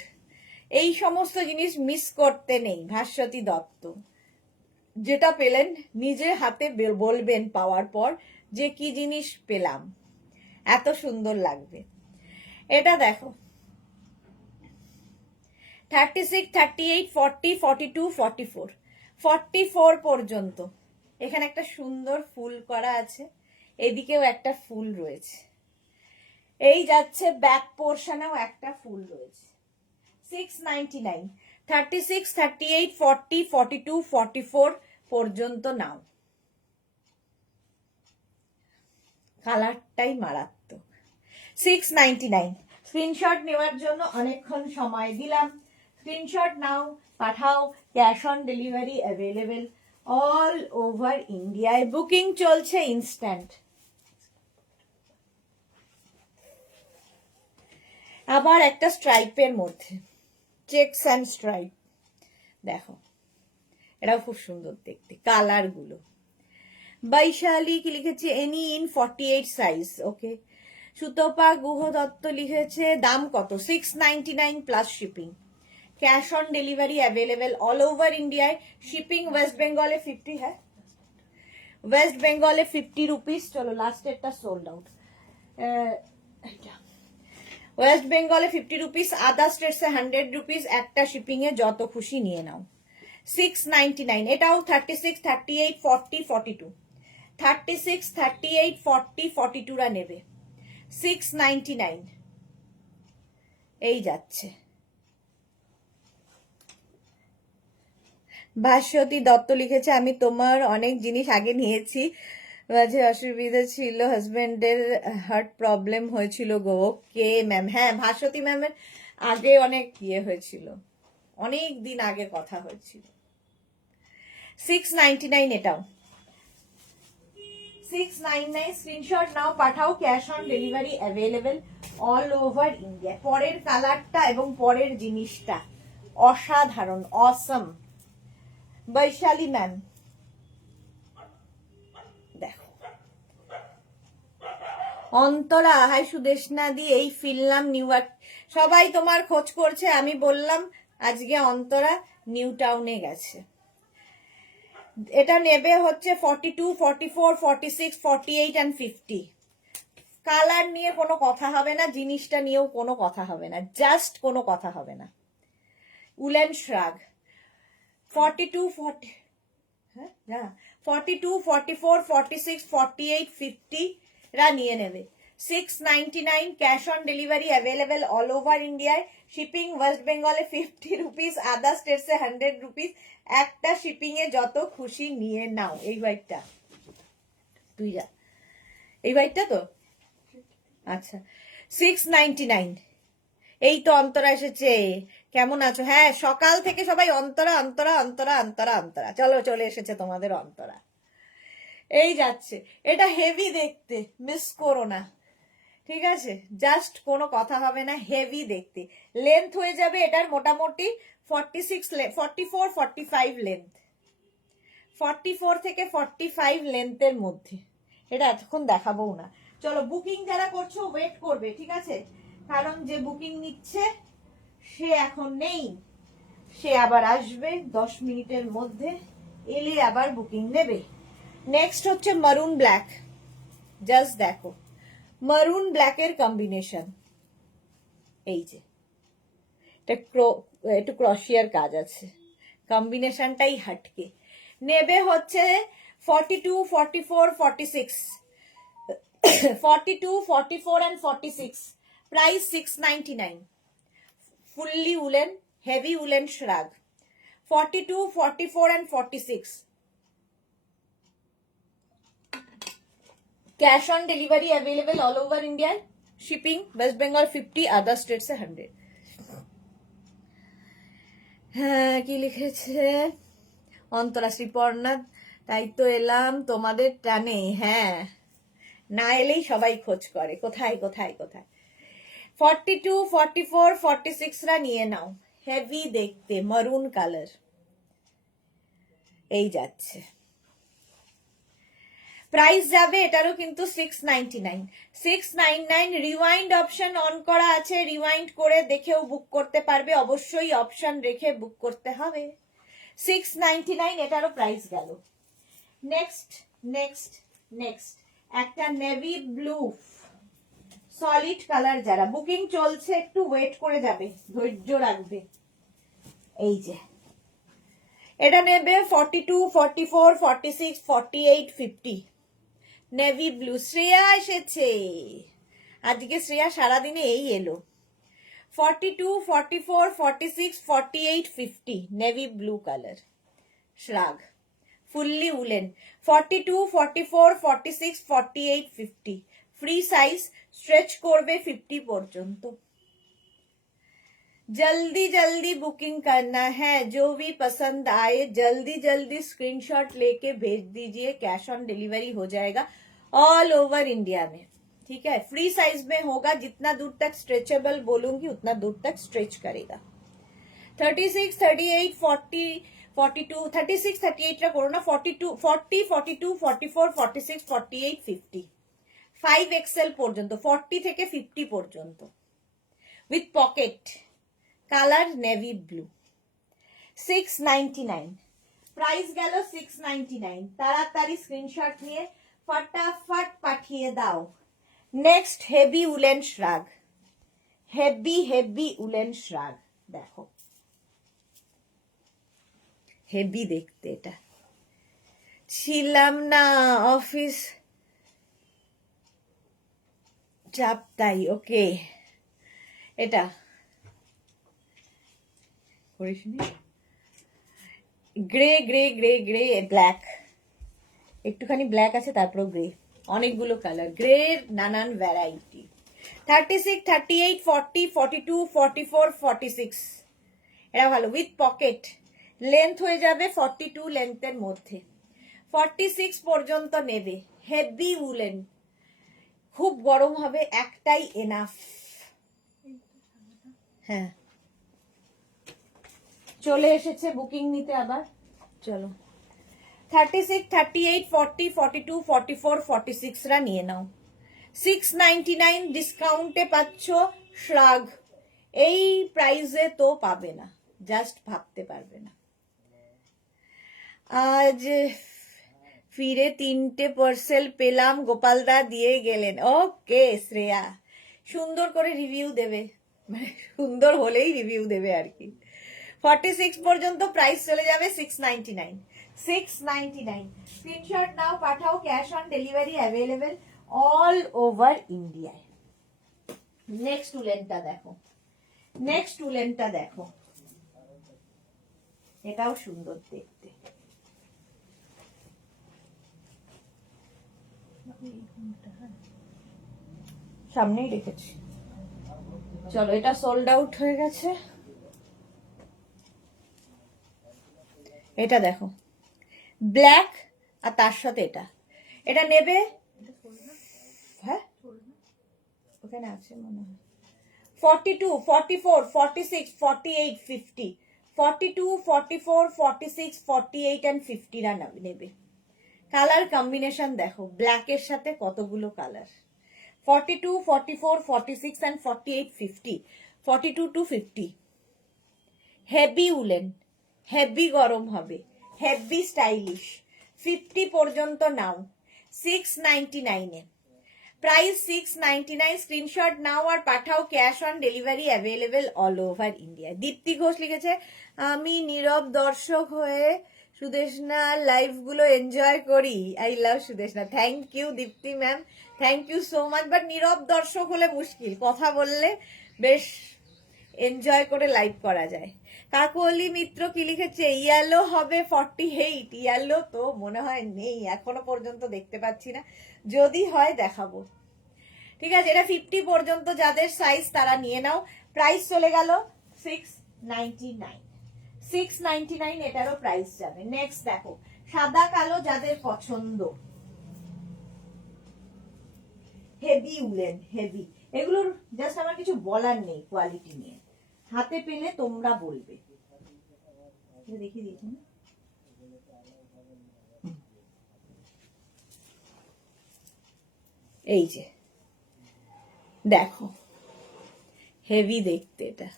এই সমস্ত জিনিস মিস করতে নেই। ভাস্বতী দত্ত যেটা পেলেন নিজে হাতে বলবেন পাওয়ার পর যে কি জিনিস পেলাম, এত সুন্দর লাগবে। এটা দেখো 36, 38, 40, 42, 44 44 পর্যন্ত। এখানে একটা সুন্দর ফুল করা আছে, এদিকেও একটা ফুল রয়েছে, এই যাচ্ছে ব্যাক পোর্শনেও একটা ফুল রয়েছে। 699। 36, 38, 40, 42, 44 পর্যন্ত নাও। কালারটাই মারাত্মক। 699 স্ক্রিনশট নেওয়ার জন্য অনেকক্ষণ সময় দিলাম। স্ক্রিনশট নাও, পাঠাও। Cash on delivery available all over ইন্ডিয়ায়। বুকিং চলছে ইনস্ট্যান্ট। আবার একটা স্ট্রাইপের মধ্যে, চেকস অ্যান্ড স্ট্রাইপ দেখো, এটাও খুব সুন্দর দেখতে কালার গুলো। বৈশালী কি লিখেছে এনি ইন 48 সাইজ। ওকে। সুতপা গুহ দত্ত লিখেছে দাম কত? 699 plus shipping. Cash on delivery available all over ইন্ডিয়ায়। শিপিং ওয়েস্ট বেঙ্গলে 50 হ্যাঁ, ওয়েস্ট বেঙ্গলে 50 রুপিস। চলো লাস্টেরটা সোল্ড আউট। ওয়েস্ট বেঙ্গলে 50 রুপিস, আদার স্টেটসে 100 রুপিস। একটা শিপিং এ যত খুশি নিয়ে নাও। 699 এটাও 36, 38, 40, 42 36, 38, 40, 42 নেবে। 699 এই যাচ্ছে। ভাস্বতী দত্ত লিখেছে আমি তোমার অনেক জিনিস আগে নিয়েছি, মাঝে অসুবিধা ছিল, হাজবেন্ডের হার্ট প্রবলেম হয়েছিল গো। কে ম্যাম? হ্যাঁ ভাস্বতী ম্যামের আগে অনেক ইয়ে হয়েছিল, অনেক দিন আগে কথা হয়েছিল। 699 এটাও। 699 স্ক্রিনশট নাও, পাঠাও। Cash on delivery available all over India. পরের কালারটা এবং পরের জিনিসটা অসাধারণ, অসম। বৈশালী ম্যাম দেখো। অন্তরা হাই সুদেশনা দি, এই ফিরলাম নিউ ইয়র্ক। সবাই তোমার খোঁজ করছে, আমি বললাম আজকে অন্তরা নিউ টাউনে গেছে। এটা নেবে হচ্ছে 42, 44, 46, 48 and 50। কালার নিয়ে কোনো কথা হবে না, জিনিসটা নিয়েও কোনো কথা হবে না, জাস্ট কোনো কথা হবে না। উলেন শ্রাগ 42, 40 হ্যাঁ 42, 44, 46, 48, 50 নিয়ে নেবে। 699 cash on delivery available all over ইন্ডিয়ায়। শিপিং ওয়েস্ট বেঙ্গলে 50 রুপিস, আদার স্টেটসে 100 রুপিস। একটা শিপিং এ যত খুশি নিয়ে নাও। এই বাইকটা তুই যা, এই বাইকটা তো আচ্ছা। 699 এই তো অন্তরা এসেছে। কেমন আছো? হ্যাঁ সকাল থেকে সবাই অন্তরা অন্তরা অন্তরা অন্তরা অন্তরা। চলো চলে এসেছে তোমাদের অন্তরা। এই যাচ্ছে, এটা হেভি দেখতে, মিস করো না, ঠিক আছে? জাস্ট কোনো কথা হবে না, হেভি দেখতে। লেন্থ হয়ে যাবে এটার মোটামুটি 44-45 লেন্থ, 44 থেকে 45 লেন্থের মধ্যে। এটা এতক্ষণ দেখাবো না। চলো, বুকিং যারা করছো ওয়েট করবে, ঠিক আছে? কারণ যে বুকিং নিচ্ছে সে এখন নেই, সে আবার আসবে 10 মিনিটের মধ্যে, এলে আবার বুকিং নেবে। নেক্সট হচ্ছে মারুন ব্ল্যাক। জাস্ট দেখো, মারুন ব্ল্যাকের কম্বিনেশন, এই যে একটু ক্রশিয়ার কাজ আছে, কম্বিনেশনটাই হাটকে। নেবে হচ্ছে 42, 44, 46, 42, 44 and 46, price 699, fully woollen, heavy woollen shrug, 42, 44 and 46, cash on delivery available all over India, shipping West Bengal 50, other state से 100। হ্যাঁ, কি লিখেছে অন্তরা শ্রীপর্ণা, তাই তো এলাম তোমাদের টানে। হ্যাঁ, না এলেই সবাই খোঁজ করে কোথায় কোথায় কোথায়। 42, 44, 46 রা নিয়ে নাও, হেভি দেখতে, মারুন কালার, এই যাচ্ছে। প্রাইস যাবে এটারও কিন্তু 699, 699। রিওয়াইন্ড অপশন অন করা আছে, রিওয়াইন্ড করে দেখেও বুক করতে পারবে, অবশ্যই অপশন রেখে বুক করতে হবে। 699 এটারও প্রাইস গেল। নেক্সট নেক্সট নেক্সট একটা নেভি ব্লু সলিড কালার, যারা বুকিং চলছে একটু ওয়েট করে যাবে, ধৈর্য রাখবে। এই যে এটা নেবে 42, 44, 46, 48, 50, নেভি ব্লু। শ্রেয়া এসেছে আজকে, শ্রেয়া সারাদিনে এই এলো। 42, 44, 46, 48, 50, navy blue colour, শ্রাগ, fully woollen, 42, 44, 46, 48, 50, free size, stretch করবে 50 পর্যন্ত। जल्दी जल्दी बुकिंग करना है, जो भी पसंद आए जल्दी जल्दी स्क्रीनशॉट लेके भेज दीजिए, कैश ऑन डिलीवरी हो जाएगा ऑल ओवर इंडिया में, ठीक है? फ्री साइज में होगा, जितना दूर तक स्ट्रेचेबल बोलूंगी उतना दूर तक स्ट्रेच करेगा। 36, 38, 40, 42, 36, 38 रा करो ना, 42, 40, 42, 44, 46, 48, 50, 5XL পর্যন্ত, 40 থেকে 50 পর্যন্ত, with pocket, colour navy blue, 699, price গেল 699। তাড়াতাড়ি স্ক্রিনশট নিয়ে ফটাফট পাঠিয়ে দাও। Next heavy woollen শ্রাগ, heavy heavy woollen শ্রাগ, দেখো হেভি দেখতে। এটা ছিলাম না, অফিস চাপ তাই। ওকে, এটা grey grey grey grey black, একটুখানি ব্ল্যাক আছে, তারপর গ্রে, অনেকগুলো কালার, গ্রে নানান ভ্যারাইটি। 36, 38, 40, 42, 44, 46, এটা ভালো, উইথ পকেট, লেন্থ হয়ে যাবে 42 লেন্থের মধ্যে, 46 পর্যন্ত নেবে, হেভি উলেন, খুব গরম হবে, একটাই এনাফ। হ্যাঁ, চলে এসেছে বুকিং নিতে আবার। চলো, 36, 38, 40, 42, 44, 46 রা নিয়ে নাও, 699 ডিসকাউন্টে পাচ্ছ শ্রাগ। এই প্রাইসে তো পাবে না, জাস্ট ভাবতে পারবে না। আজ ফিরে 3টে পার্সেল পেলাম, গোপালদা দিয়ে গেলেন। ওকে শ্রেয়া, সুন্দর করে রিভিউ দেবে, মানে সুন্দর হলেই রিভিউ দেবে আর কি। 46 পর্যন্ত প্রাইস চলে যাবে 699, 699। স্ক্রিনশট নাও, পাঠাও, cash on delivery available all over ইন্ডিয়ায়। নেক্সট উলেনটা দেখো, নেক্সট উলেনটা দেখো, এটাও সুন্দর দেখতে। সামনেই রেখেছি। চলো, এটা সোল্ড আউট হয়ে গেছে। এটা দেখো, ব্ল্যাক আর তার সাথে এটা, এটা নেবে, হ্যাঁ ওখানে আছে মনে হয় 42, 44, 46, 48, 50, 42, 44, 46, 48 and 50 রা নেবে। কালার কম্বিনেশন দেখো, ব্ল্যাকের সাথে কতগুলো colour, 42, 44, 46 and 48, 50, 42 to 50। Heavy woollen, heavy গরম হবে, হেভি স্টাইলিশ, 50 পর্যন্ত নাও 699 এ, প্রাইস 699। স্ক্রিনশট নাও আর পাঠাও, cash on delivery available all over India. Dipti Ghosh লিখেছে, আমি নীরব দর্শক হয়ে সুদেশনা লাইভ গুলো এনজয় করি। I love Sudeshna. Thank you Dipti ma'am, thank you so much. But নীরব দর্শক হলে মুশকিল, কথা বললে বেশ এনজয় করে লাইভ করা যায়। কাকলি মিত্র কি লিখেছে, ইয়েলো হবে 48। ইয়েলো তো মনে হয় নেই, এখনো পর্যন্ত দেখতে পাচ্ছি না, যদি হয় দেখাবো। ঠিক আছে, এটা 50 পর্যন্ত যাদের সাইজ তারা নিয়ে নাও। প্রাইস চলে গেল 699, 699 এটারও প্রাইস যাবে। নেক্সট দেখো, সাদা কালো যাদের পছন্দ, হেভি উলেন, হেভি, এগুলোর জাস্ট আমার কিছু বলার নেই কোয়ালিটি নিয়ে, হাতে পেলে তোমরা বলবে। দেখিয়ে দিয়েছি না, এই যে দেখো, হেভি দেখতে, এটা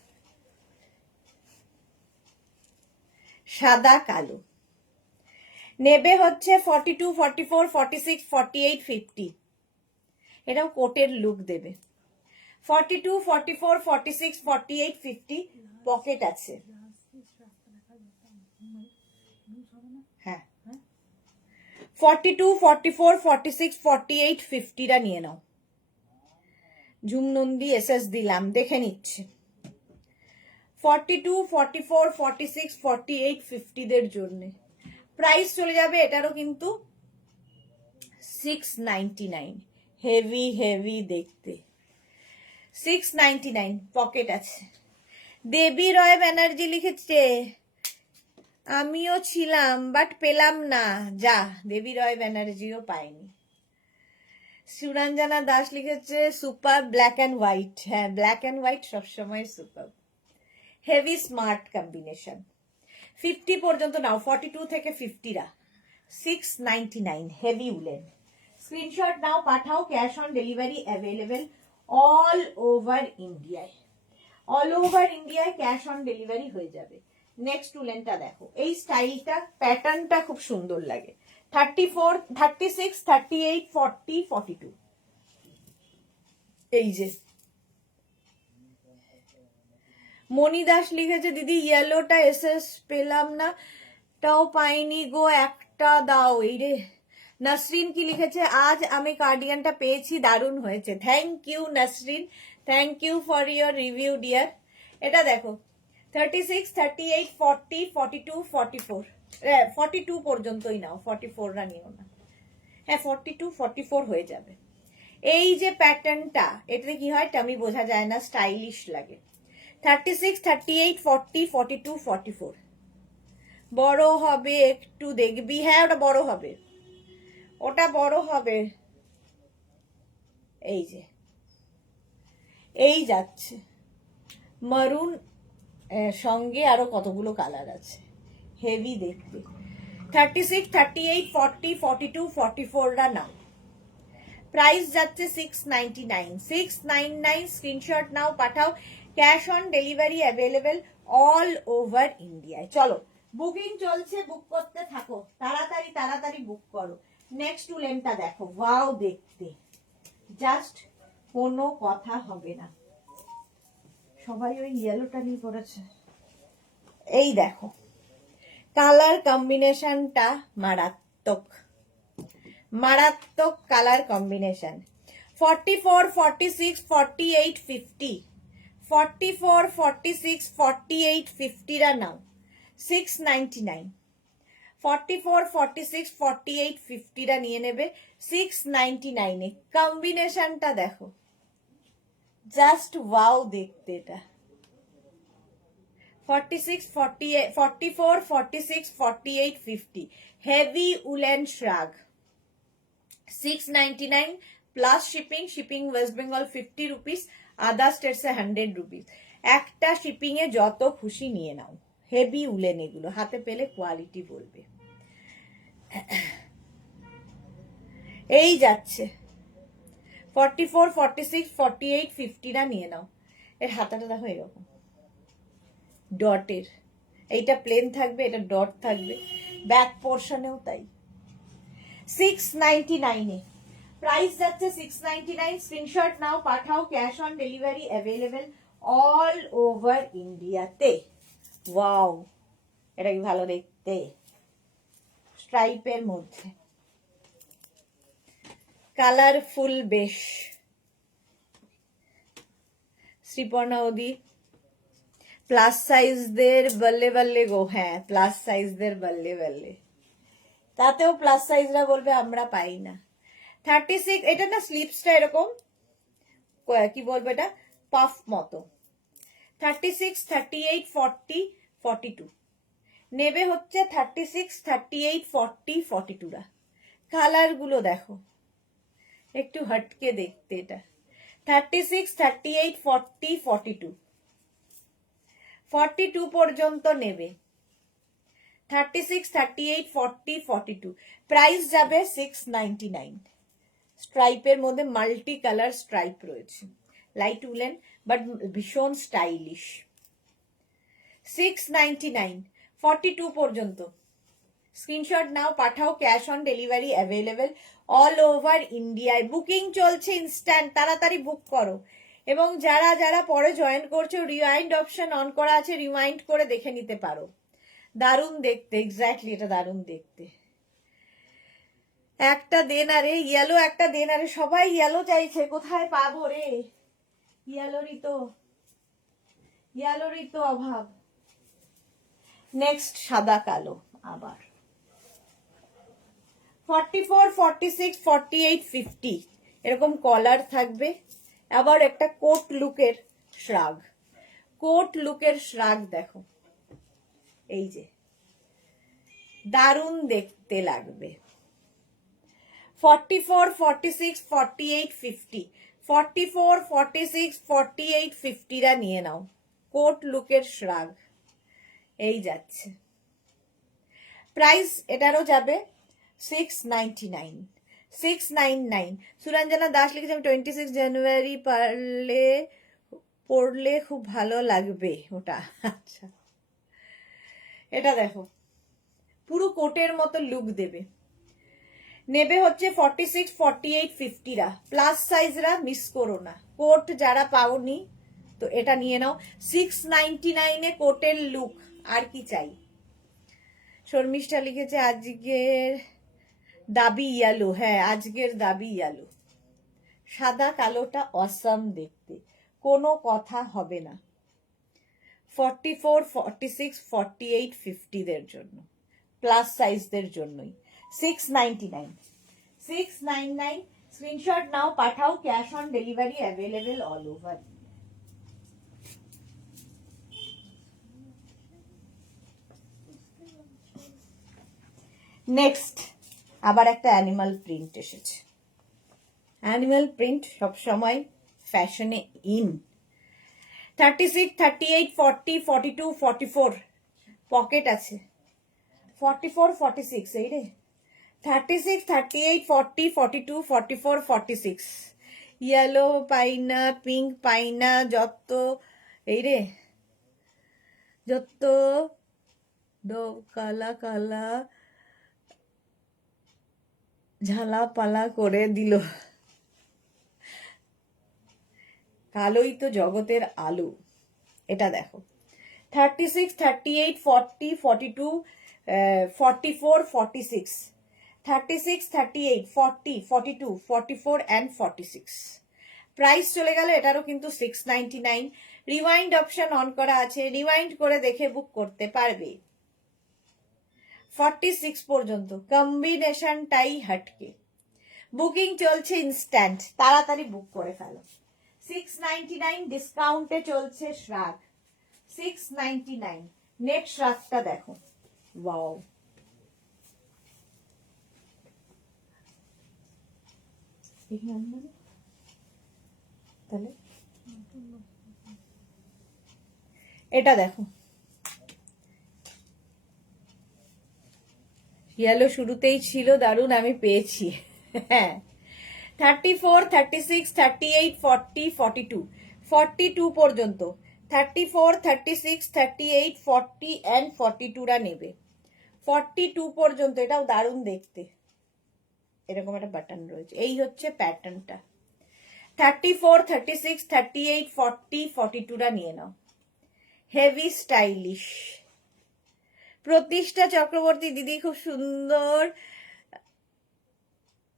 সাদা কালো, নেবে হচ্ছে 42, 44, 46, 48, 50। এটাও কোটের লুক দেবে। 42, 44, 46, 48, 50 পকেট আছে। হ্যাঁ 42, 44, 46, 48, 50 টা নিয়ে নাও। ঝুমনন্দী এসএস দিলাম, দেখে নিচ্ছে। 42, 44, 46, 48, 50 দের জন্য প্রাইস চলে যাবে এটারও কিন্তু 699। হেভি হেভি দেখতে, 699 পকেট আছে। দেবী রয় ব্যানার্জি লিখেছে, আমিও ছিলাম বাট পেলাম না। যা, দেবী রয় ব্যানার্জিও পায়নি। সুরঞ্জনা দাস লিখেছে, সুপার ব্ল্যাক অ্যান্ড হোয়াইট। হ্যাঁ, ব্ল্যাক অ্যান্ড হোয়াইট সবসময় সুপার, হেভি স্মার্ট কম্বিনেশন। 50 পর্যন্ত নাও, 42 থেকে 50 রা 699 হেভি উলেন। স্ক্রিনশট নাও, পাঠাও, cash on delivery available all over ইন্ডিয়ায়। অল ওভার ইন্ডিয়ায় ক্যাশ অন ডেলিভারি হয়ে যাবে। নেক্সট উলেনটা দেখো, এই স্টাইলটা, প্যাটার্নটা খুব সুন্দর লাগে। 34, 36, 38, 40, 42। এই যে মনি দাস লিখেছে, দিদি ইয়েলোটা এসএস পেলাম না, তাও পাইনি গো, একটা দাও। এই রে। নাসরিন কি লিখেছে, আজ আমি কার্ডিগানটা পেয়েছি, দারুণ হয়েছে। Thank you Nasrin, thank you for your review dear. এটা দেখো, 36, 38, 40, 42, 44, 42 পর্যন্তই নাও, 44 রা নিও না। হ্যাঁ 42, 44 হয়ে যাবে। এই যে প্যাটার্নটা, এটাতে কি হয় টামি বোঝা যায় না, স্টাইলিশ লাগে। 36, 38, 40, 42, 44 বড় হবে একটু, দেখবি। হ্যাঁ ওটা বড় হবে, ওটা বড় হবে। এই যে এই যাচ্ছে মারুন, সঙ্গে আরো কতগুলো কালার আছে, হেভি দেখতে। 36, 38, 40, 42, 44 রা নাও। প্রাইস যাচ্ছে 699, 699। স্ক্রিনশট নাও, পাঠাও, cash on delivery available all over ইন্ডিয়ায়। চলো বুকিং চলছে, বুক করতে থাকো, তাড়াতাড়ি তাড়াতাড়ি বুক করো। নেক্সট উলেনটা দেখো, ওয়াও দেখতে, জাস্ট কোনো কথা হবে না। সবাই ওই ইয়েলোটা নিয়ে পড়েছে। এই দেখো, কালার কম্বিনেশনটা মারাত্মক, মারাত্মক কালার কম্বিনেশন। 44, 46, 48, 50, 44, 46, 48, 50 রা নাও, 699। 44, 46, 48, 50 রা নিয়ে নেবে 699 এ। কম্বিনেশনটা দেখো, জাস্ট ওয়াও দেখতে। এটা 46, 48, 44, 46, 48, 50 heavy woollen shrug. 699 plus shipping, shipping West Bengal 50 rupees, other স্টেটসে 100 রুপিস। একটা শিপিং এ যত খুশি নিয়ে নাও, হেভি উলেন এগুলো, হাতে পেলে কোয়ালিটি বলবে। এই যাচ্ছে 44, 46, 48, 50 নিয়ে নাও। এর হাতাটা দেখো এরকম ডটের, এইটা প্লেন থাকবে, এটা ডট থাকবে, ব্যাক পোর্শনেও তাই। 699 এ প্রাইস যাচ্ছে 699। স্ক্রিনশট নাও, পাঠাও, cash on delivery available all over ইন্ডিয়াতে। ওয়াও, এটা কি ভালো দেখতে, স্ট্রাইপের মধ্যে কালারফুল বেশ। শ্রীপর্ণা ওদি প্লাস সাইজদের বল্লে বল্লে গো, হ্যাঁ প্লাস সাইজদের বল্লে বল্লে, তাতেও প্লাস সাইজরা বলবে আমরা পাই না। 36, এটা না স্লিপসটা এরকম কি বলবো, এটা পাফ মতো। 36, 38, 40, 42 নেবে হচ্ছে 36, 38, 40, 42 কালার গুলো দেখো একটু হটকে দেখতে। এটা 36, 38, 40, 42 42 পর্যন্ত নেবে। 36, 38, 40, 42 প্রাইস যাবে 699। স্ট্রাইপের মধ্যে মাল্টি কালার স্ট্রাইপ রয়েছে, লাইট উলেন বাট ভীষণ স্টাইলিশ। 699, 42 পর্যন্ত। স্ক্রিনশট নাও, পাঠাও, cash on delivery available all over ইন্ডিয়ায়। বুকিং চলছে ইনস্ট্যান্ট, তাড়াতাড়ি বুক করো। এবং যারা যারা পরে জয়েন করছো, রিওয়াইন্ড অপশন অন করা আছে, রিওয়াইন্ড করে দেখে নিতে পারো। দারুণ দেখতে, এক্স্যাক্টলি এটা দারুণ দেখতে। একটা দেন আরে, ইয়েলো একটা দেন আরে, সবাই ইয়েলো চাইছে, কোথায় পাবো রে ইয়েলোরই তো অভাব। নেক্সট সাদা কালো আবার 44, 46, 48, 50 এরকম কলার থাকবে। আবার একটা কোট লুকের শ্রাগ, কোট লুকের শ্রাগ দেখো, এই যে দারুণ দেখতে লাগবে। 44, 46, 48, 50 44, 46, 48, 50 নিয়ে নাও। কোট লুকের শ্রাগ এই যাচ্ছে। প্রাইস এটারও যাবে 699, 699। সুরঞ্জনা দাস লিখেছে আমি 26 জানুয়ারি পড়লে খুব ভালো লাগবে ওটা। আচ্ছা, এটা দেখো পুরো কোটের মতো লুক দেবে। নেবে হচ্ছে 46, 48, 50 প্লাস সাইজরা মিস করো না। কোট যারা পাওনি তো এটা নিয়ে নাও। 699 কোটের লুক, আর কি চাই। শর্মিষ্ঠা লিখেছে আজকের দাবি ইয়ালো, হ্যাঁ আজকের দাবি ইয়ালো। সাদা কালোটা অসাম দেখতে, কোনো কথা হবে না। 44, 46, 48, 50 দের জন্য, প্লাস সাইজদের জন্যই 699। 699 স্ক্রিনশট নাও, পাঠাও, cash on delivery available all over. Next আবার একটা অ্যানিমাল প্রিন্ট এসেছে। অ্যানিমাল প্রিন্ট সবসময় ফ্যাশনে ইন। 36, 38, 40, 42, 44 পকেট আছে। 44, 46 এই রে। 36, 38, 40, 42, 44, 46 ইয়েলো পাই না, পিঙ্ক পাই না, যত এই রে যত কালা কালা ঝালা পালা করে দিল। কালোই তো জগতের আলো। এটা দেখো 36, 38, 40, 42, 44, 46 36, 38, 40, 42, 44 and 46 প্রাইস চলে গেল এটারও কিন্তু 699। রিওয়াইন্ড অপশন অন করা আছে, রিওয়াইন্ড করে দেখে বুক করতে পারবে। 46 পর্যন্ত কম্বিনেশনটাই হটকে। বুকিং চলছে ইনস্ট্যান্ট, তাড়াতাড়ি বুক করে ফেলো। 699 ডিসকাউন্টে চলছে শ্রাগ। 699 নেট শ্রাগটা দেখো, ওয়াও তাহলে এটা দেখো, ইয়েলো শুরুতেই ছিল, দারুণ, আমি পেয়েছি। হ্যাঁ, 34, 36, 38, 40, 42, 42 পর্যন্ত, 34, 36, 38, 40 and 42 রা নেবে। 42 পর্যন্ত, এটাও দারুণ দেখতে, এরকম একটা বাটন রয়েছে, এই হচ্ছে প্যাটার্নটা। 34, 36, 38, 40, 42 রা নিয়ে নাও, হেভি স্টাইলিশ। প্রতিষ্ঠা চক্রবর্তী দিদি খুব সুন্দর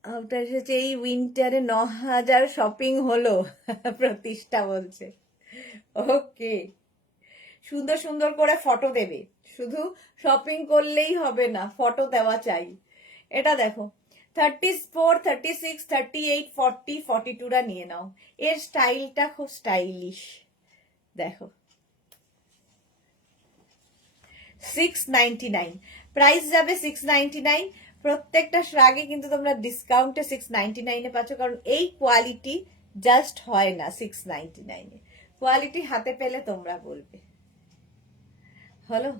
আউটার এসেছে, এই উইন্টারে 9,000 শপিং হলো। প্রতিষ্ঠা বলছে, ওকে, সুন্দর সুন্দর করে ফটো দেবে, শুধু শপিং করলেই হবে না, ফটো দেওয়া চাই। এটা দেখো, 34, 36, 38, 40, 42 রা নিয়ে নাও, এর স্টাইলটা খুব স্টাইলিশ। দেখো, 699 প্রাইস যাবে, 699। প্রত্যেকটা শ্রাগে কিন্তু তোমরা ডিসকাউন্টে 699 পাচ্ছ, কারণ এই কোয়ালিটি জাস্ট হয় না 699। কোয়ালিটি হাতে পেলে তোমরা বলবে। হলো,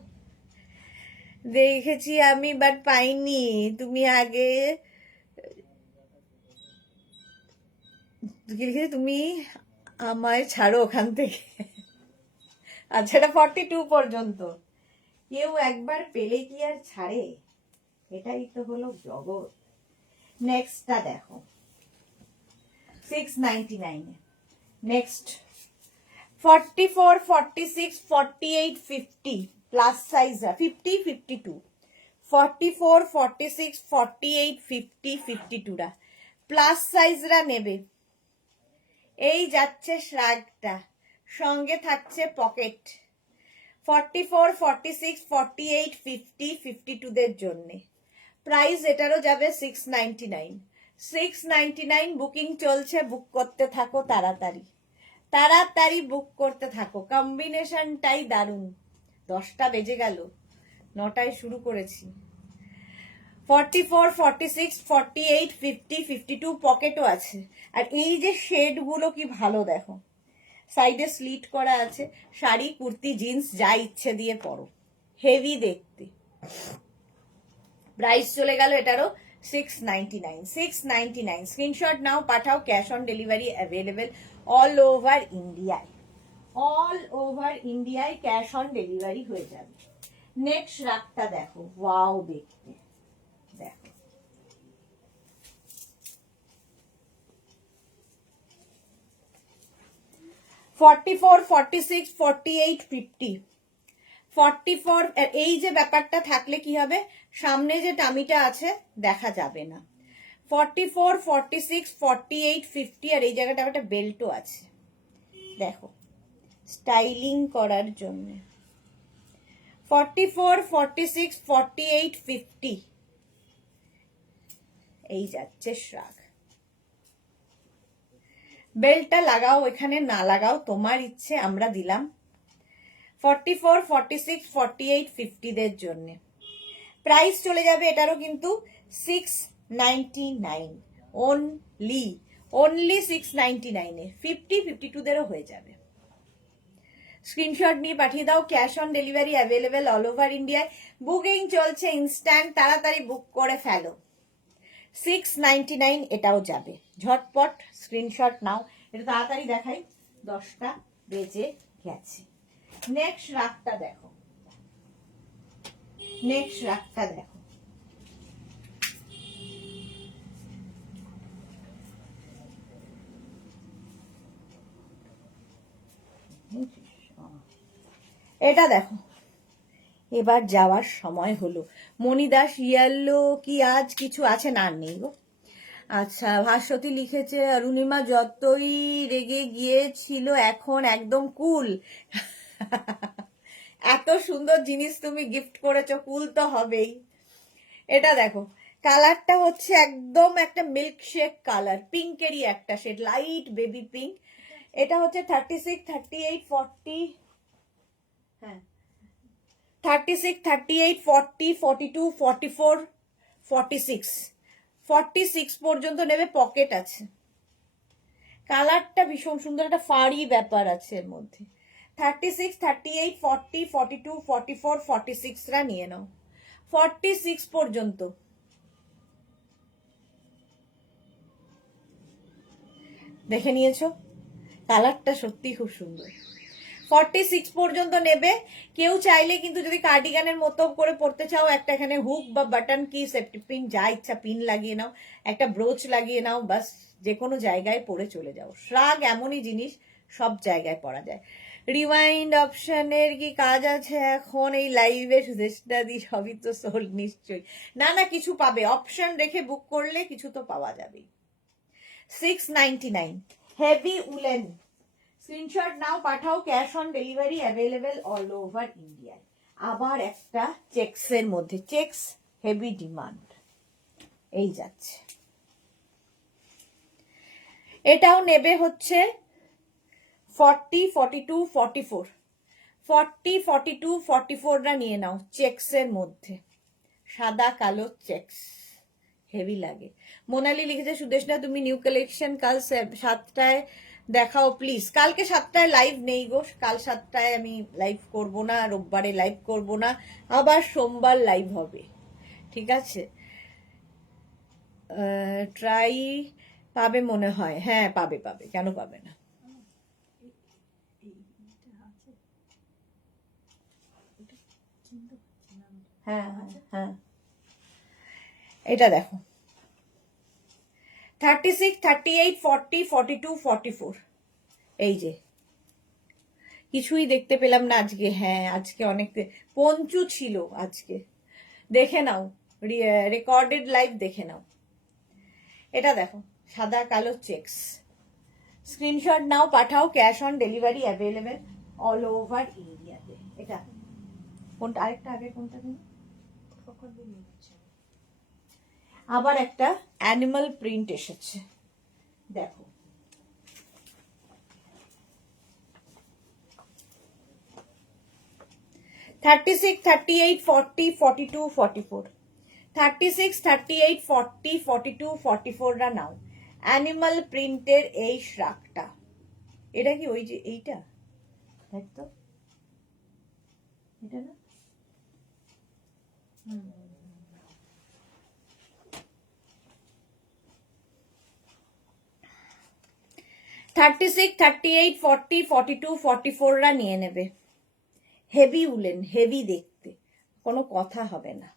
দেখেছি আমি বাট পাইনি, তুমি আগে তুমি আমায় ছাড়ো ওখান থেকে। আচ্ছা, এটা 42 পর্যন্ত, কেউ একবার পেলে কি আর ছাড়ে, এটাই তো হলো জগৎ। নেক্সটটা দেখো, 699। নেক্সট 44, 46, 48, 50 প্লাস সাইজ, 50, 52, 44, 46, 48, 50, 52 রা প্লাস সাইজরা নেবে। এই যাচ্ছে শ্রাগটা, সঙ্গে থাকছে পকেট। 44, 46, 48, 50, 52 দের জন্য প্রাইস এটারও যাবে 699। 699 বুকিং চলছে, বুক করতে থাকো তাড়াতাড়ি, তাড়াতাড়ি বুক করতে থাকো, কম্বিনেশনটাই দারুণ। 10টা বেজে গেল, 9টায় শুরু করেছি। 44, 46, 48, 50, 52 পকেটও আছে। আর এই যে শেডগুলো কি ভালো, দেখো, সাইডে স্লিট করা আছে, শাড়ি, কুর্তি, জিন্স যা ইচ্ছে দিয়ে পরো, হেভি দেখতে। প্রাইস চলে গেল এটারও 699। 699 স্ক্রিনশট নাও, পাঠাও, cash on delivery available all over ইন্ডিয়ায়, অল ওভার ইন্ডিয়ায় ক্যাশ অন ডেলিভারি হয়ে যাবে। নেক্সট রাগটা দেখো, ওয়াও দেখতে, দেখো, ফর্টি-ফোর, 46, 48, 50, 44। এই যে ব্যাপারটা থাকলে কি হবে, সামনে যে টামিটা আছে দেখা যাবে না। 44, 46, 48, 50, আর এই জায়গাটা একটা বেল্টও আছে, দেখো, স্টাইলিং করার জন্য। 44, 46, 48, 50 এই যাচ্ছে শ্রাগ। বেল্টটা লাগাও এখানে, না লাগাও তোমার ইচ্ছে, আমরা দিলাম। 44, 46, 48, 50 দের জন্য প্রাইস চলে যাবে এটারও কিন্তু 699, অনলি 699 এ 50, 52 দেরও হয়ে যাবে। স্ক্রিনশট নিয়ে পাঠিয়ে দাও, cash on delivery available all over ইন্ডিয়ায়, বুকিং চলছে ইনস্ট্যান্ট, তাড়াতাড়ি বুক করে ফেলো। 699 এটাও যাবে, ঝটপট স্ক্রিনশট নাও, এটা তাড়াতাড়ি দেখাই, 10টা বেজে গেছে। নেক্সট রাগটা দেখো, নেক্সট রাগটা দেখো, এটা দেখো, এবার যাওয়ার সময় হলো। মণিদাস ইয়েলো কি আজ কিছু আছে, না নেই গো। আচ্ছা, ভাস্বতী লিখেছে, অরুণিমা যতই রেগে গিয়েছিল এখন একদম কুল। এত সুন্দর জিনিস তুমি গিফট করেছো, কুল তো হবেই। এটা দেখো, কালারটা হচ্ছে একদম একটা মিল্কশেক কালার, পিঙ্কেরই একটা শেড, লাইট বেবি পিঙ্ক। এটা হচ্ছে 36, 38, 40, হ্যাঁ 36, 38, 40, 42, 44, 46, 46 পর্যন্ত নেবে, পকেট আছে। কালারটা ভীষণ সুন্দর, একটা ফাড়ি ব্যাপার আছে এর মধ্যে। 36, 38, 40, 42, 44, 46রা নিয়ে নাও, 46 পর্যন্ত। দেখে নিয়েছো, কালারটা সত্যি খুব সুন্দর। 46 পর্যন্ত নেবে। কেউ চাইলে কিন্তু যদি কার্ডিগানের মতো করে পড়তে চাও, একটা এখানে হুক বা বাটন কি সেফটি পিন যা ইচ্ছা পিন লাগিয়ে নাও, একটা ব্রোচ লাগিয়ে নাও, বাস যে কোনো জায়গায় পরে চলে যাও। শ্রাগ এমনই জিনিস, সব জায়গায় পরা যায়। রিওয়াইন্ড অপশনের কি কাজ আছে এখন এই লাইভে? সুদেশটা দি সবই তো সোল নিশ্চয়ই। না না, কিছু পাবে, অপশন রেখে বুক করলে কিছু তো পাওয়া যাবে। 699 হেভি উলেন। স্ক্রিনশট নাও, পাঠাও, cash on delivery available all over ইন্ডিয়ায়। আবার একটা চেক্স এর মধ্যে, চেক্স হেভি ডিমান্ড, এই যাচ্ছে। এটাও নেবে হচ্ছে 40, 42, 44, 40, 42, 44রা নিয়ে নাও, চেক্স এর মধ্যে, সাদা কালো চেক্স, হেভি লাগে। মোনালি লিখেছে সুদেশনা তুমি নিউ কালেকশন কাল 7টায় দেখাও প্লিজ। কালকে 7টায় লাইভ নেই গো, কাল 7টায় আমি লাইভ করব না, রোববারে লাইভ করব না, আবার সোমবার লাইভ হবে, ঠিক আছে? ট্রাই পাবে মনে হয়, হ্যাঁ পাবে পাবে, কেন পাবে না। হ্যাঁ হ্যাঁ হ্যাঁ, এটা দেখো 36, 38, 40, 42, 44, এই যে কিছুই দেখতে পেলাম না আজকে। হ্যাঁ আজকে অনেক পঞ্চু ছিল আজকে, দেখে নাও, রেকর্ডেড লাইভ দেখে নাও। এটা দেখো সাদা কালো চেক্স, স্ক্রিনশট নাও, পাঠাও, cash on delivery available all over ইন্ডিয়াতে। এটা কোনটা, আরেকটা আগে কোনটা দিন, আবার একটা অ্যানিমাল প্রিন্ট এসেছে, দেখো। $36, 38, 40, 42, 44, 36, 38, 40, 42, 44রা নাও। অ্যানিমাল প্রিন্টের এই শ্রাগটা, এটা কি ওই যে এইটা, দেখ তো, এটা না? 36, 38, 40, 42, 44রা নিয়ে নেবে। হেভি উলেন, হেভি দেখতে, কোনো কথা হবে না।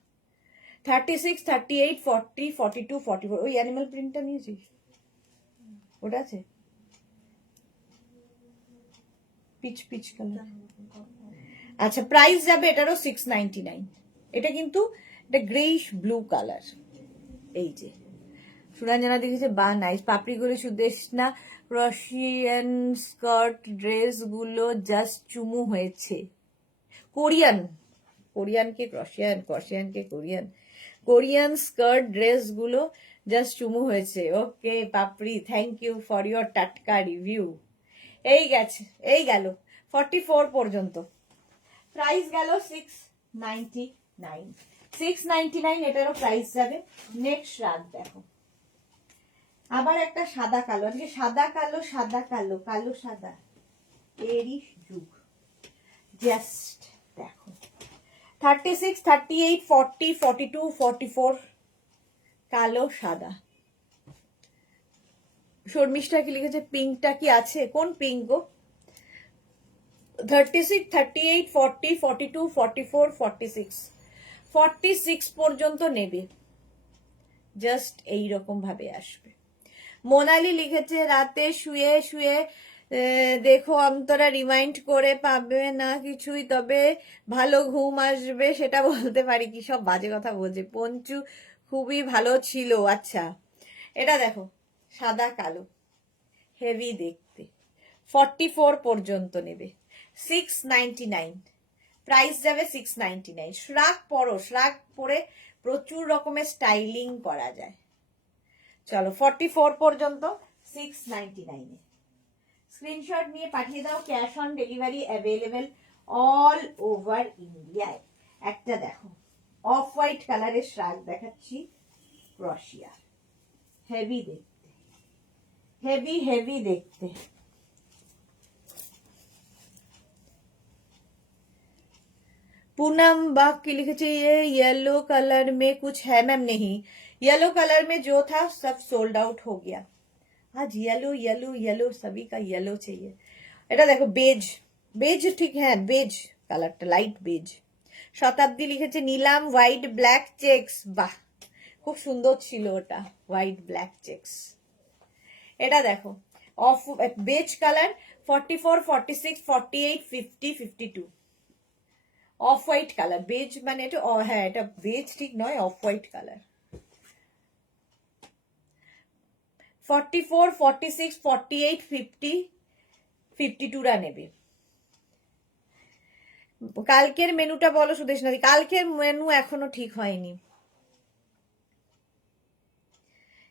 36, 38, 40, 42, 44, ওই অ্যানিমাল প্রিন্টটা নিয়েছিস? ওটা আছে পিচ পিচ কালার। আচ্ছা প্রাইস যাবে এটারও 699। এটা কিন্তু এটা গ্রেইশ ব্লু কালার, এই যে সুরঞ্জনা দেখেছে বা নাইস। পাপড়িগুলো সুদেশনা রাশিয়ান স্কার্ট ড্রেস গুলো জাস্ট চুমু হয়েছে। কোরিয়ান, কোরিয়ানকে রাশিয়ান, রাশিয়ানকে কোরিয়ান, কোরিয়ান স্কার্ট ড্রেস গুলো জাস্ট চুমু হয়েছে। Okay Papri, thank you for your টাটকা রিভিউ। এই গেছে, এই গেল 44 পর্যন্ত, প্রাইস গেল 699, 699 এটারও প্রাইস যাবে। নেক্সট রাত দেখো, আবার একটা সাদা কালো, আজকে সাদা কালো, সাদা কালো, কালো সাদা এরই যুগ। জাস্ট দেখো 36, 38, 40, 42, 44, কালো সাদা। শর্মিষ্ঠা কি লিখেছে পিঙ্কটা কি আছে? কোন পিঙ্ক গো? 36, 38, 40, 42, 44, 46, 46 পর্যন্ত নেবে, জাস্ট এইরকম ভাবে আসবে। মোনালি লিখেছে রাতে শুয়ে শুয়ে দেখো অন্তরা রিমাইন্ড করে পাবে না কিছুই, তবে ভালো ঘুম আসবে, সেটা বলতে পারি কি? সব বাজে কথা বলছে। পঞ্চু খুবই ভালো ছিল। আচ্ছা এটা দেখো সাদা কালো, হেভি দেখতে, 44 পর্যন্ত নেবে, 699, প্রাইস যাবে 699। শ্রাগ পরো, শ্রাগ পরে প্রচুর রকমের স্টাইলিং করা যায়। চলো 44 পর্যন্ত 699 স্ক্রিনশট নিয়ে পাঠিয়ে দাও, cash on delivery available all over ইন্ডিয়ায়। একটা দেখো অফ হোয়াইট কালারের শ্রাগ দেখাচ্ছি, ক্রশিয়া, হেভি দেখতে, हेवी हेवी देखते। पूनम बाग की लिखे ये येलो कलर में कुछ है मैम? नहीं, येलो कलर में जो था सब सोल्ड आउट हो गया। आज येलो येलो येलो सभी का येलो चाहिए। এটা দেখো বেজ, বেজ ঠিক, হ্যাঁ বেজ কালারটা, লাইট বেজ। শতাব্দী লিখেছে নিলাম হোয়াইট ব্ল্যাক চেকস, বাহ খুব সুন্দর ছিল ওটা, হোয়াইট ব্ল্যাক চেকস। এটা দেখো off beige colour, 44, 46, 48, 50, 52 off white colour. Beige মানে এটা, হ্যাঁ এটা বেজ ঠিক নয়, অফ হোয়াইট কালার। 44, 46, 48, 50, 52রা নেবে। কালকের মেনুটা বলো সুদেশনাদি। কালকের মেনু এখনো ঠিক হয়নি,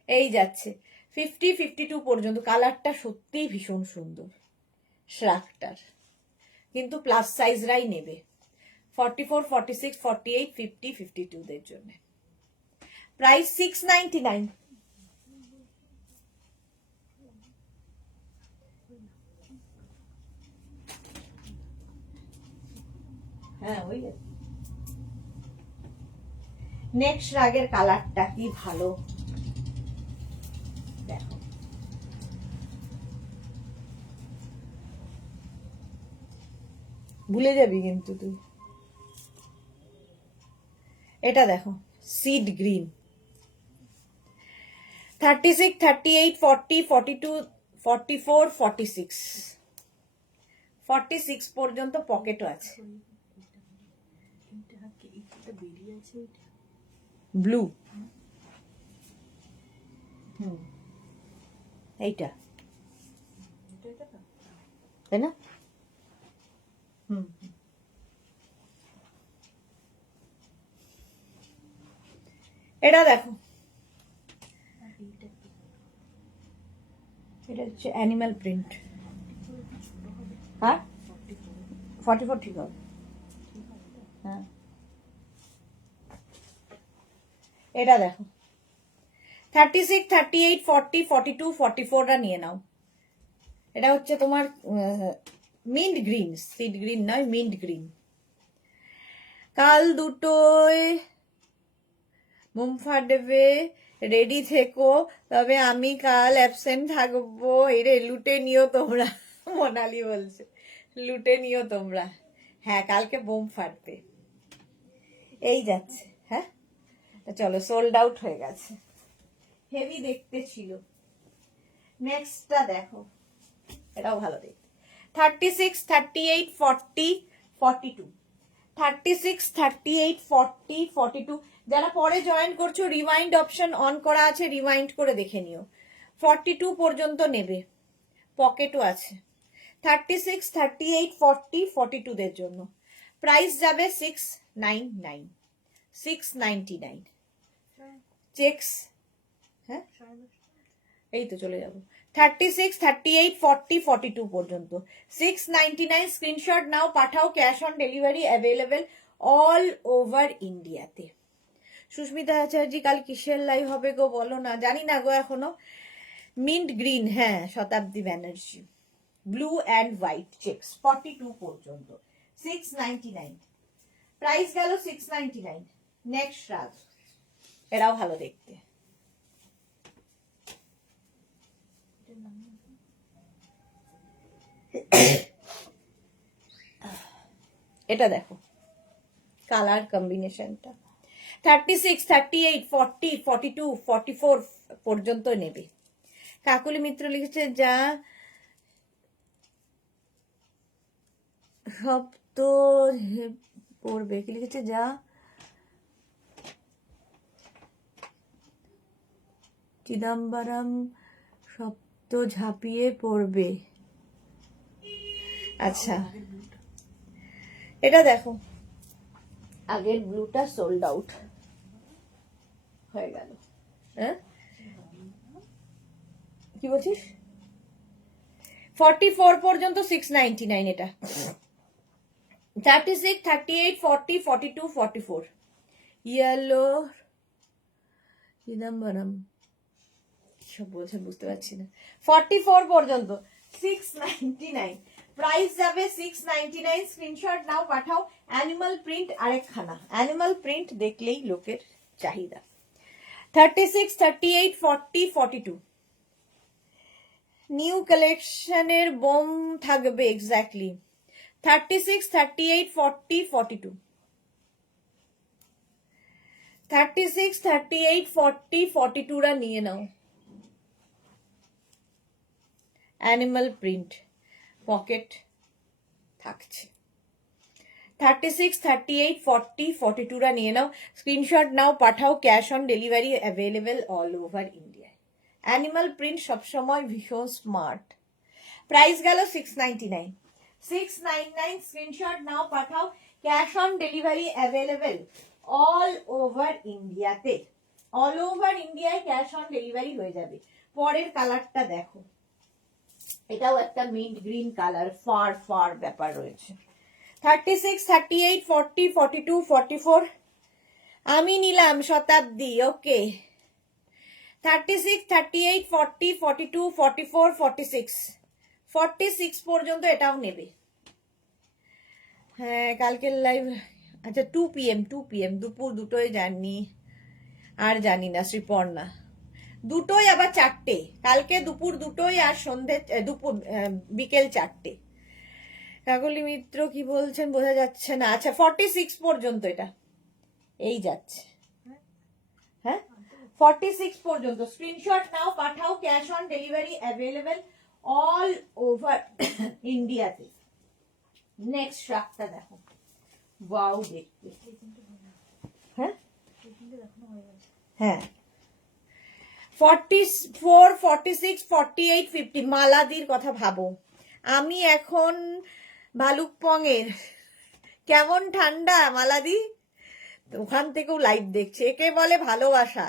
এই যাচ্ছে 50, 52 পর্যন্ত। কালারটা সত্যিই ভীষণ সুন্দর শ্রাকটার, কিন্তু প্লাস সাইজরাই নেবে। 44, 46, 48, 50, 52 দের জন্য। প্রাইস 699। হ্যাঁ ওই নেক্সট রাগের কালারটা কি ভালো দেখো, ভুলে যাবি কিন্তু তুই। এটা দেখো সিড গ্রিন, 36, 38, 40, 42, 44, 46, 46 পর্যন্ত পকেটও আছে। ব্লু, এইটা তাই না? এটা দেখো, এটা হচ্ছে অ্যানিমাল প্রিন্ট। হ্যাঁ 44 ঠিক হবে। হ্যাঁ এটা দেখো 36, 38, 40, 42, 44রা নিয়ে নাও। এটা হচ্ছে তোমার মিন্ট গ্রিন, সিড গ্রিন নয়, মিন্ট গ্রিন। কাল দুটোয় মুমফা দেবে, রেডি থেকো, তবে আমি কাল অ্যাবসেন্ট থাকবো। এরে লুটে নিও তোমরা, মোনালি বলছে লুটে নিও তোমরা। হ্যাঁ কালকে বোম ফাটবে, এই যাচ্ছে। হ্যাঁ চলো, সোল্ড আউট হয়ে গেছে, হেভি দেখতে ছিল। নেক্সটটা দেখো, এটাও ভালো দেখতে। 36, 38, 40, 42, 36, 38, 40, 42। যারা পরে জয়েন করছো রিমাইন্ড অপশন অন করা আছে, রিমাইন্ড করে দেখে নিও। 42 পর্যন্ত নেবে, পকেটও আছে। 36, 38, 40, 42 দের জন্য প্রাইস যাবে 699, 699 চেকস। হ্যাঁ এই তো চলে যাবো। 36, 38, 40, 42 পর্যন্ত 699। স্ক্রিনশট নাও, পাঠাও, cash on delivery available all over ইন্ডিয়াতে। সুস্মিতা আচার্য কাল কিসের লাইভ হবে গো বলো না, জানি না গো এখনো। মিন্ট গ্রিন, হ্যাঁ শতাব্দী Banerjee, blue and white checks 42 পর্যন্ত 699। প্রাইস গেল 699। নেক্সট রাজ, এরাও ভালো দেখতে। এটা দেখো কালার কম্বিনেশনটা, 36, 38, 40, 42, 44 পর্যন্ত নেবে। কাকুলি মিত্র লিখেছে যা সব তো পড়বে, কি লিখেছে যা চিদম্বরম সব তো ঝাঁপিয়ে পড়বে। আচ্ছা এটা দেখো, আগের ব্লুটা সোল্ড আউট হয়ে গেল। হ্যাঁ কি বলছিস? 44 পর্যন্ত 699 এটা। 36, 38, 40, 42, 44 ইয়েলো চিদম্বরম। সব বলছেন বুঝতে পারছি না। 44 পর্যন্ত 699 প্রাইস যাবে 699। স্ক্রিনশট নাও, পাঠাও। অ্যানিমাল প্রিন্ট আরেকখানা, অ্যানিমাল প্রিন্ট দেখলেই লোকের চাহিদা। 36, 38, 40, 42 নিউ কালেকশনের বোম থাকবে এক্স্যাক্টলি। 36, 38, 40, 42 36, 38, 40, 42 রা নিয়ে নাও। অ্যানিমাল প্রিন্ট পকেট থাকছে। 36, 38, 40, 42 রা নিয়ে নাও। স্ক্রিনশট নাও, পাঠাও। Cash on delivery available all over ইন্ডিয়ায়। অ্যানিমাল প্রিন্ট সবসময় ভীষণ স্মার্ট। প্রাইস গেল 699। 699 স্ক্রিনশট নাও, পাঠাও। Cash on delivery available all over ইন্ডিয়াতে। অল ওভার ইন্ডিয়ায় ক্যাশ অন ডেলিভারি হয়ে যাবে। পরের কালারটা দেখো, এটাও একটা mint green colour, fur fur ব্যাপার রয়েছে। 36, 38, 40, 42, 44 আমি নিলাম শতাব্দী। ওকে, 36, 38, 40, 42, 44, 46 46 পর্যন্ত এটাও নেবে। হ্যাঁ, কালকের লাইভ, আচ্ছা 2 PM, 2 PM দুপুর দুটোই জানি, আর জানি না শ্রীপর্ণা, দুটোই আবার 4টে, কালকে দুপুর দুটোই আর সন্ধে দুপুর বিকেল 4টে। কাকলি মিত্র কি বলছেন বোঝা যাচ্ছে না। আচ্ছা 46 পর্যন্ত এটা এই যাচ্ছে। হ্যাঁ 46 পর্যন্ত। স্ক্রিনশট নাও, পাঠাও। Cash on delivery available all over ইন্ডিয়াতে। নেক্সট শাকটা দেখো, ওয়াও দেখতে। হ্যাঁ হ্যাঁ 44, 46, 48, 50 মালাদির কথা ভাবো। আমি এখন ভালুকপং এর, কেমন ঠান্ডা মালাদি, ওখান থেকেও লাইভ দেখছে। একে বলে ভালোবাসা।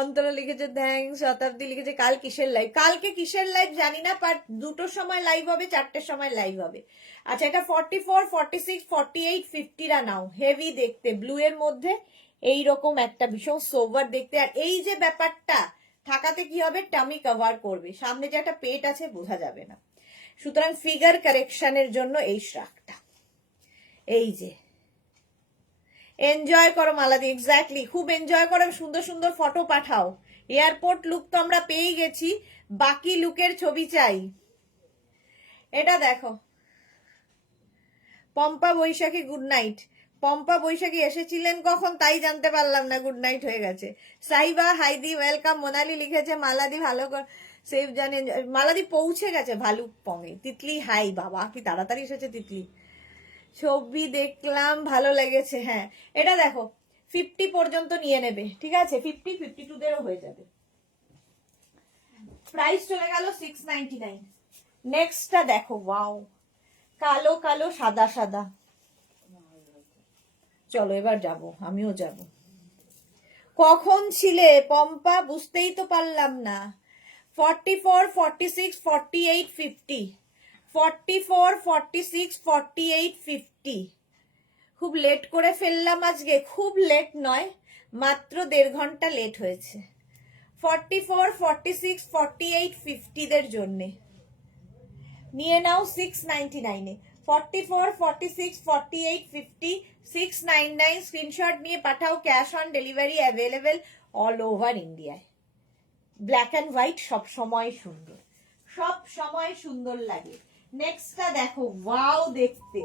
অন্তরা লিখেছে থ্যাঙ্কস। শতাব্দী লিখেছে কাল কিসের লাইভ? কালকে কিসের লাইভ জানি না, বাট 2টোর সময় লাইভ হবে, 4টের সময় লাইভ হবে। আচ্ছা এটা 44, 46, 48, 50 রা নাও। হেভি দেখতে, ব্লু এর মধ্যে এইরকম একটা ভীষণ সোভার দেখতে। আর এই যে ব্যাপারটা থাকাতে কি হবে, টামি কভার করবে, সামনে যে একটা পেট আছে বোঝা যাবে না। সুতরাং ফিগার কারেকশনের জন্য এই শ্রাকটা। এই যে এনজয় করো মালাদি, এক্স্যাক্টলি খুব এনজয় করো, সুন্দর সুন্দর ফটো পাঠাও। এয়ারপোর্ট লুক তো আমরা পেয়ে গেছি, বাকি লুকের ছবি চাই। এটা দেখো, পম্পা বৈশাখী গুড নাইট। পম্পা বৈশাখী এসেছিলেন কখন তাই জানতে পারলাম না, গুড নাইট হয়ে গেছে। সাইবা হাইদি ওয়েলকাম। মোনালি লিখেছে মালাদি ভালো কর সেফ জানেন। মালাদি পৌঁছে গেছে ভালুকপংয়ে। তিতলি হাই, বাবা কি তাড়াতাড়ি এসেছে তিতলি। ছবি দেখলাম, ভালো লেগেছে। হ্যাঁ এটা দেখো 50 পর্যন্ত নিয়ে নেবে, ঠিক আছে? 50, 52 দেরও হয়ে যাবে। প্রাইস চলে গেল 699। নেক্সটটা দেখো, ওয়াও, কালো কালো সাদা সাদা। চলো এবার যাব, আমিও যাব। কখন ছিলে পম্পা, বুঝতেই তো পারলাম না। 44, 46, 48, 50 44, 46, 48, 50 খুব লেট করে ফেললাম আজকে, খুব লেট নয়, মাত্র 1.5 ঘন্টা লেট হয়েছে। 44, 46, 48, 50 দের জন্যে নিয়ে নাও 699-এ। 44, 46, 48, 50 699 স্ক্রিনশট নিয়ে পাঠাও। Cash on delivery available all over ইন্ডিয়ায়। ব্ল্যাক অ্যান্ড হোয়াইট সব সময় সুন্দর, সব সময় সুন্দর লাগে। নেক্সটটা দেখো, ওয়াও দেখতে,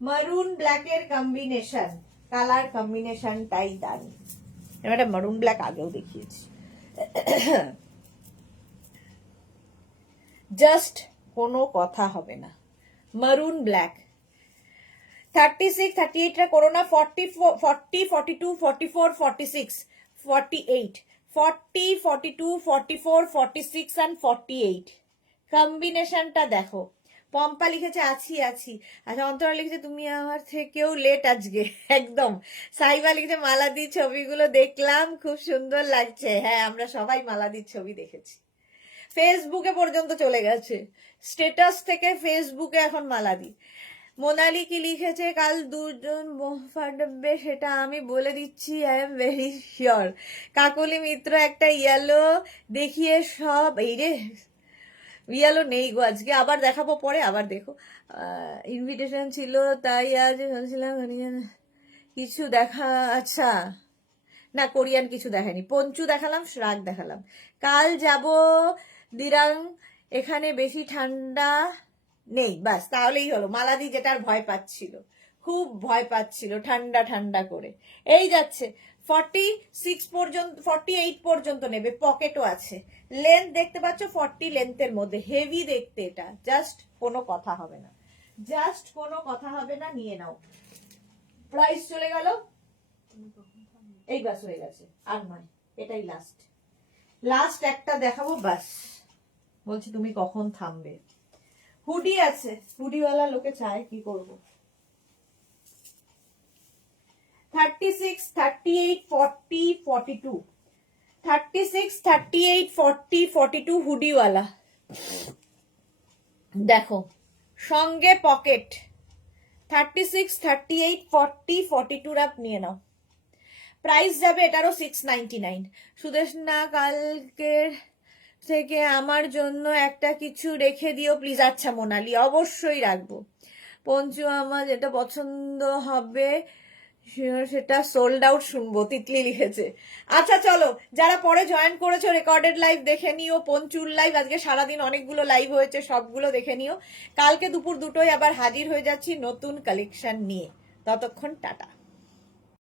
মারুন ব্ল্যাকের কম্বিনেশন, কালার কম্বিনেশনটাই দারুণ। এবার মারুন ব্ল্যাক আগেও দেখিয়েছি। জাস্ট কোনো কথা হবে না, মারুন ব্ল্যাক। 36, 38 টা করো না। 40, 42, 44, 46, 48, 40, 42, 44, 46 and 48 কম্বিনেশনটা দেখো। পম্পা লিখেছে আছি আছি। আচ্ছা অন্তরা লিখেছে তুমি আমার থেকেও লেট আজকে একদম। সাইবা লিখেছে মালাদির ছবিগুলো দেখলাম, খুব সুন্দর লাগছে। হ্যাঁ আমরা সবাই মালাদির ছবি দেখেছি, ফেসবুকে পর্যন্ত চলে গেছে, স্ট্যাটাস থেকে ফেসবুকে এখন মালাদি। মোনালি কি লিখেছে কাল দুজন ফাটবে সেটা আমি বলে দিচ্ছি, আই এম ভেরি শিওর। কাকলি মিত্র একটা ইয়েলো দেখিয়ে সব, এই রে ইয়েলো নেই গো আজকে, আবার দেখাবো পরে, আবার দেখো। ইনভিটেশন ছিল তাই আজ ভাবছিলাম কিছু দেখা, আচ্ছা না কোরিয়ান কিছু দেখায়নি, পঞ্চু দেখালাম, শ্রাগ দেখালাম। কাল যাব দিরাং, এখানে বেশি ঠান্ডা নেই, বাস তাহলেই হলো। মালাদি যেটার ভয় পাচ্ছিল, খুব ভয় পাচ্ছিল ঠান্ডা ঠান্ডা করে, এই যাচ্ছে 46 পর্যন্ত, 48 পর্যন্ত নেবে, পকেটও আছে। লেন্থ দেখতে পাচ্ছ 40 লেন্থের মধ্যে, হেভি দেখতে এটা, জাস্ট কোনো কথা হবে না, জাস্ট কোনো কথা হবে না, নিয়ে নাও। প্রাইস চলে গেল, এই বাস হয়ে গেছে, আর নয়, এটাই লাস্ট, লাস্ট একটা দেখাবো বাস। বলছি তুমি কখন থামবে। হুডি আছে, হুডিওয়ালা লোকে চায়, কি করব। 36, 38, 40, 42, 36, 38, 40, 42 হুডিওয়ালা দেখো, সঙ্গে পকেট। 36, 38, 40, 42 আপ নিয়ে নাও। প্রাইস যাবে এটারও 699। সুদেশনা কালকের থেকে আমার জন্য একটা কিছু রেখে দিও প্লিজ। আচ্ছা মোনালি, অবশ্যই রাখবো। পঞ্চু আমার যেটা পছন্দ হবে সেটা সোল্ড আউট শুনবো, তিতলি লিখেছে। আচ্ছা চলো, যারা পরে জয়েন করেছো রেকর্ডেড লাইভ দেখে নিও, পঞ্চুর লাইভ আজকে সারাদিন অনেকগুলো লাইভ হয়েছে, সবগুলো দেখে নিও। কালকে দুপুর 2টোয় আবার হাজির হয়ে যাচ্ছি নতুন কালেকশন নিয়ে, ততক্ষণ টাটা।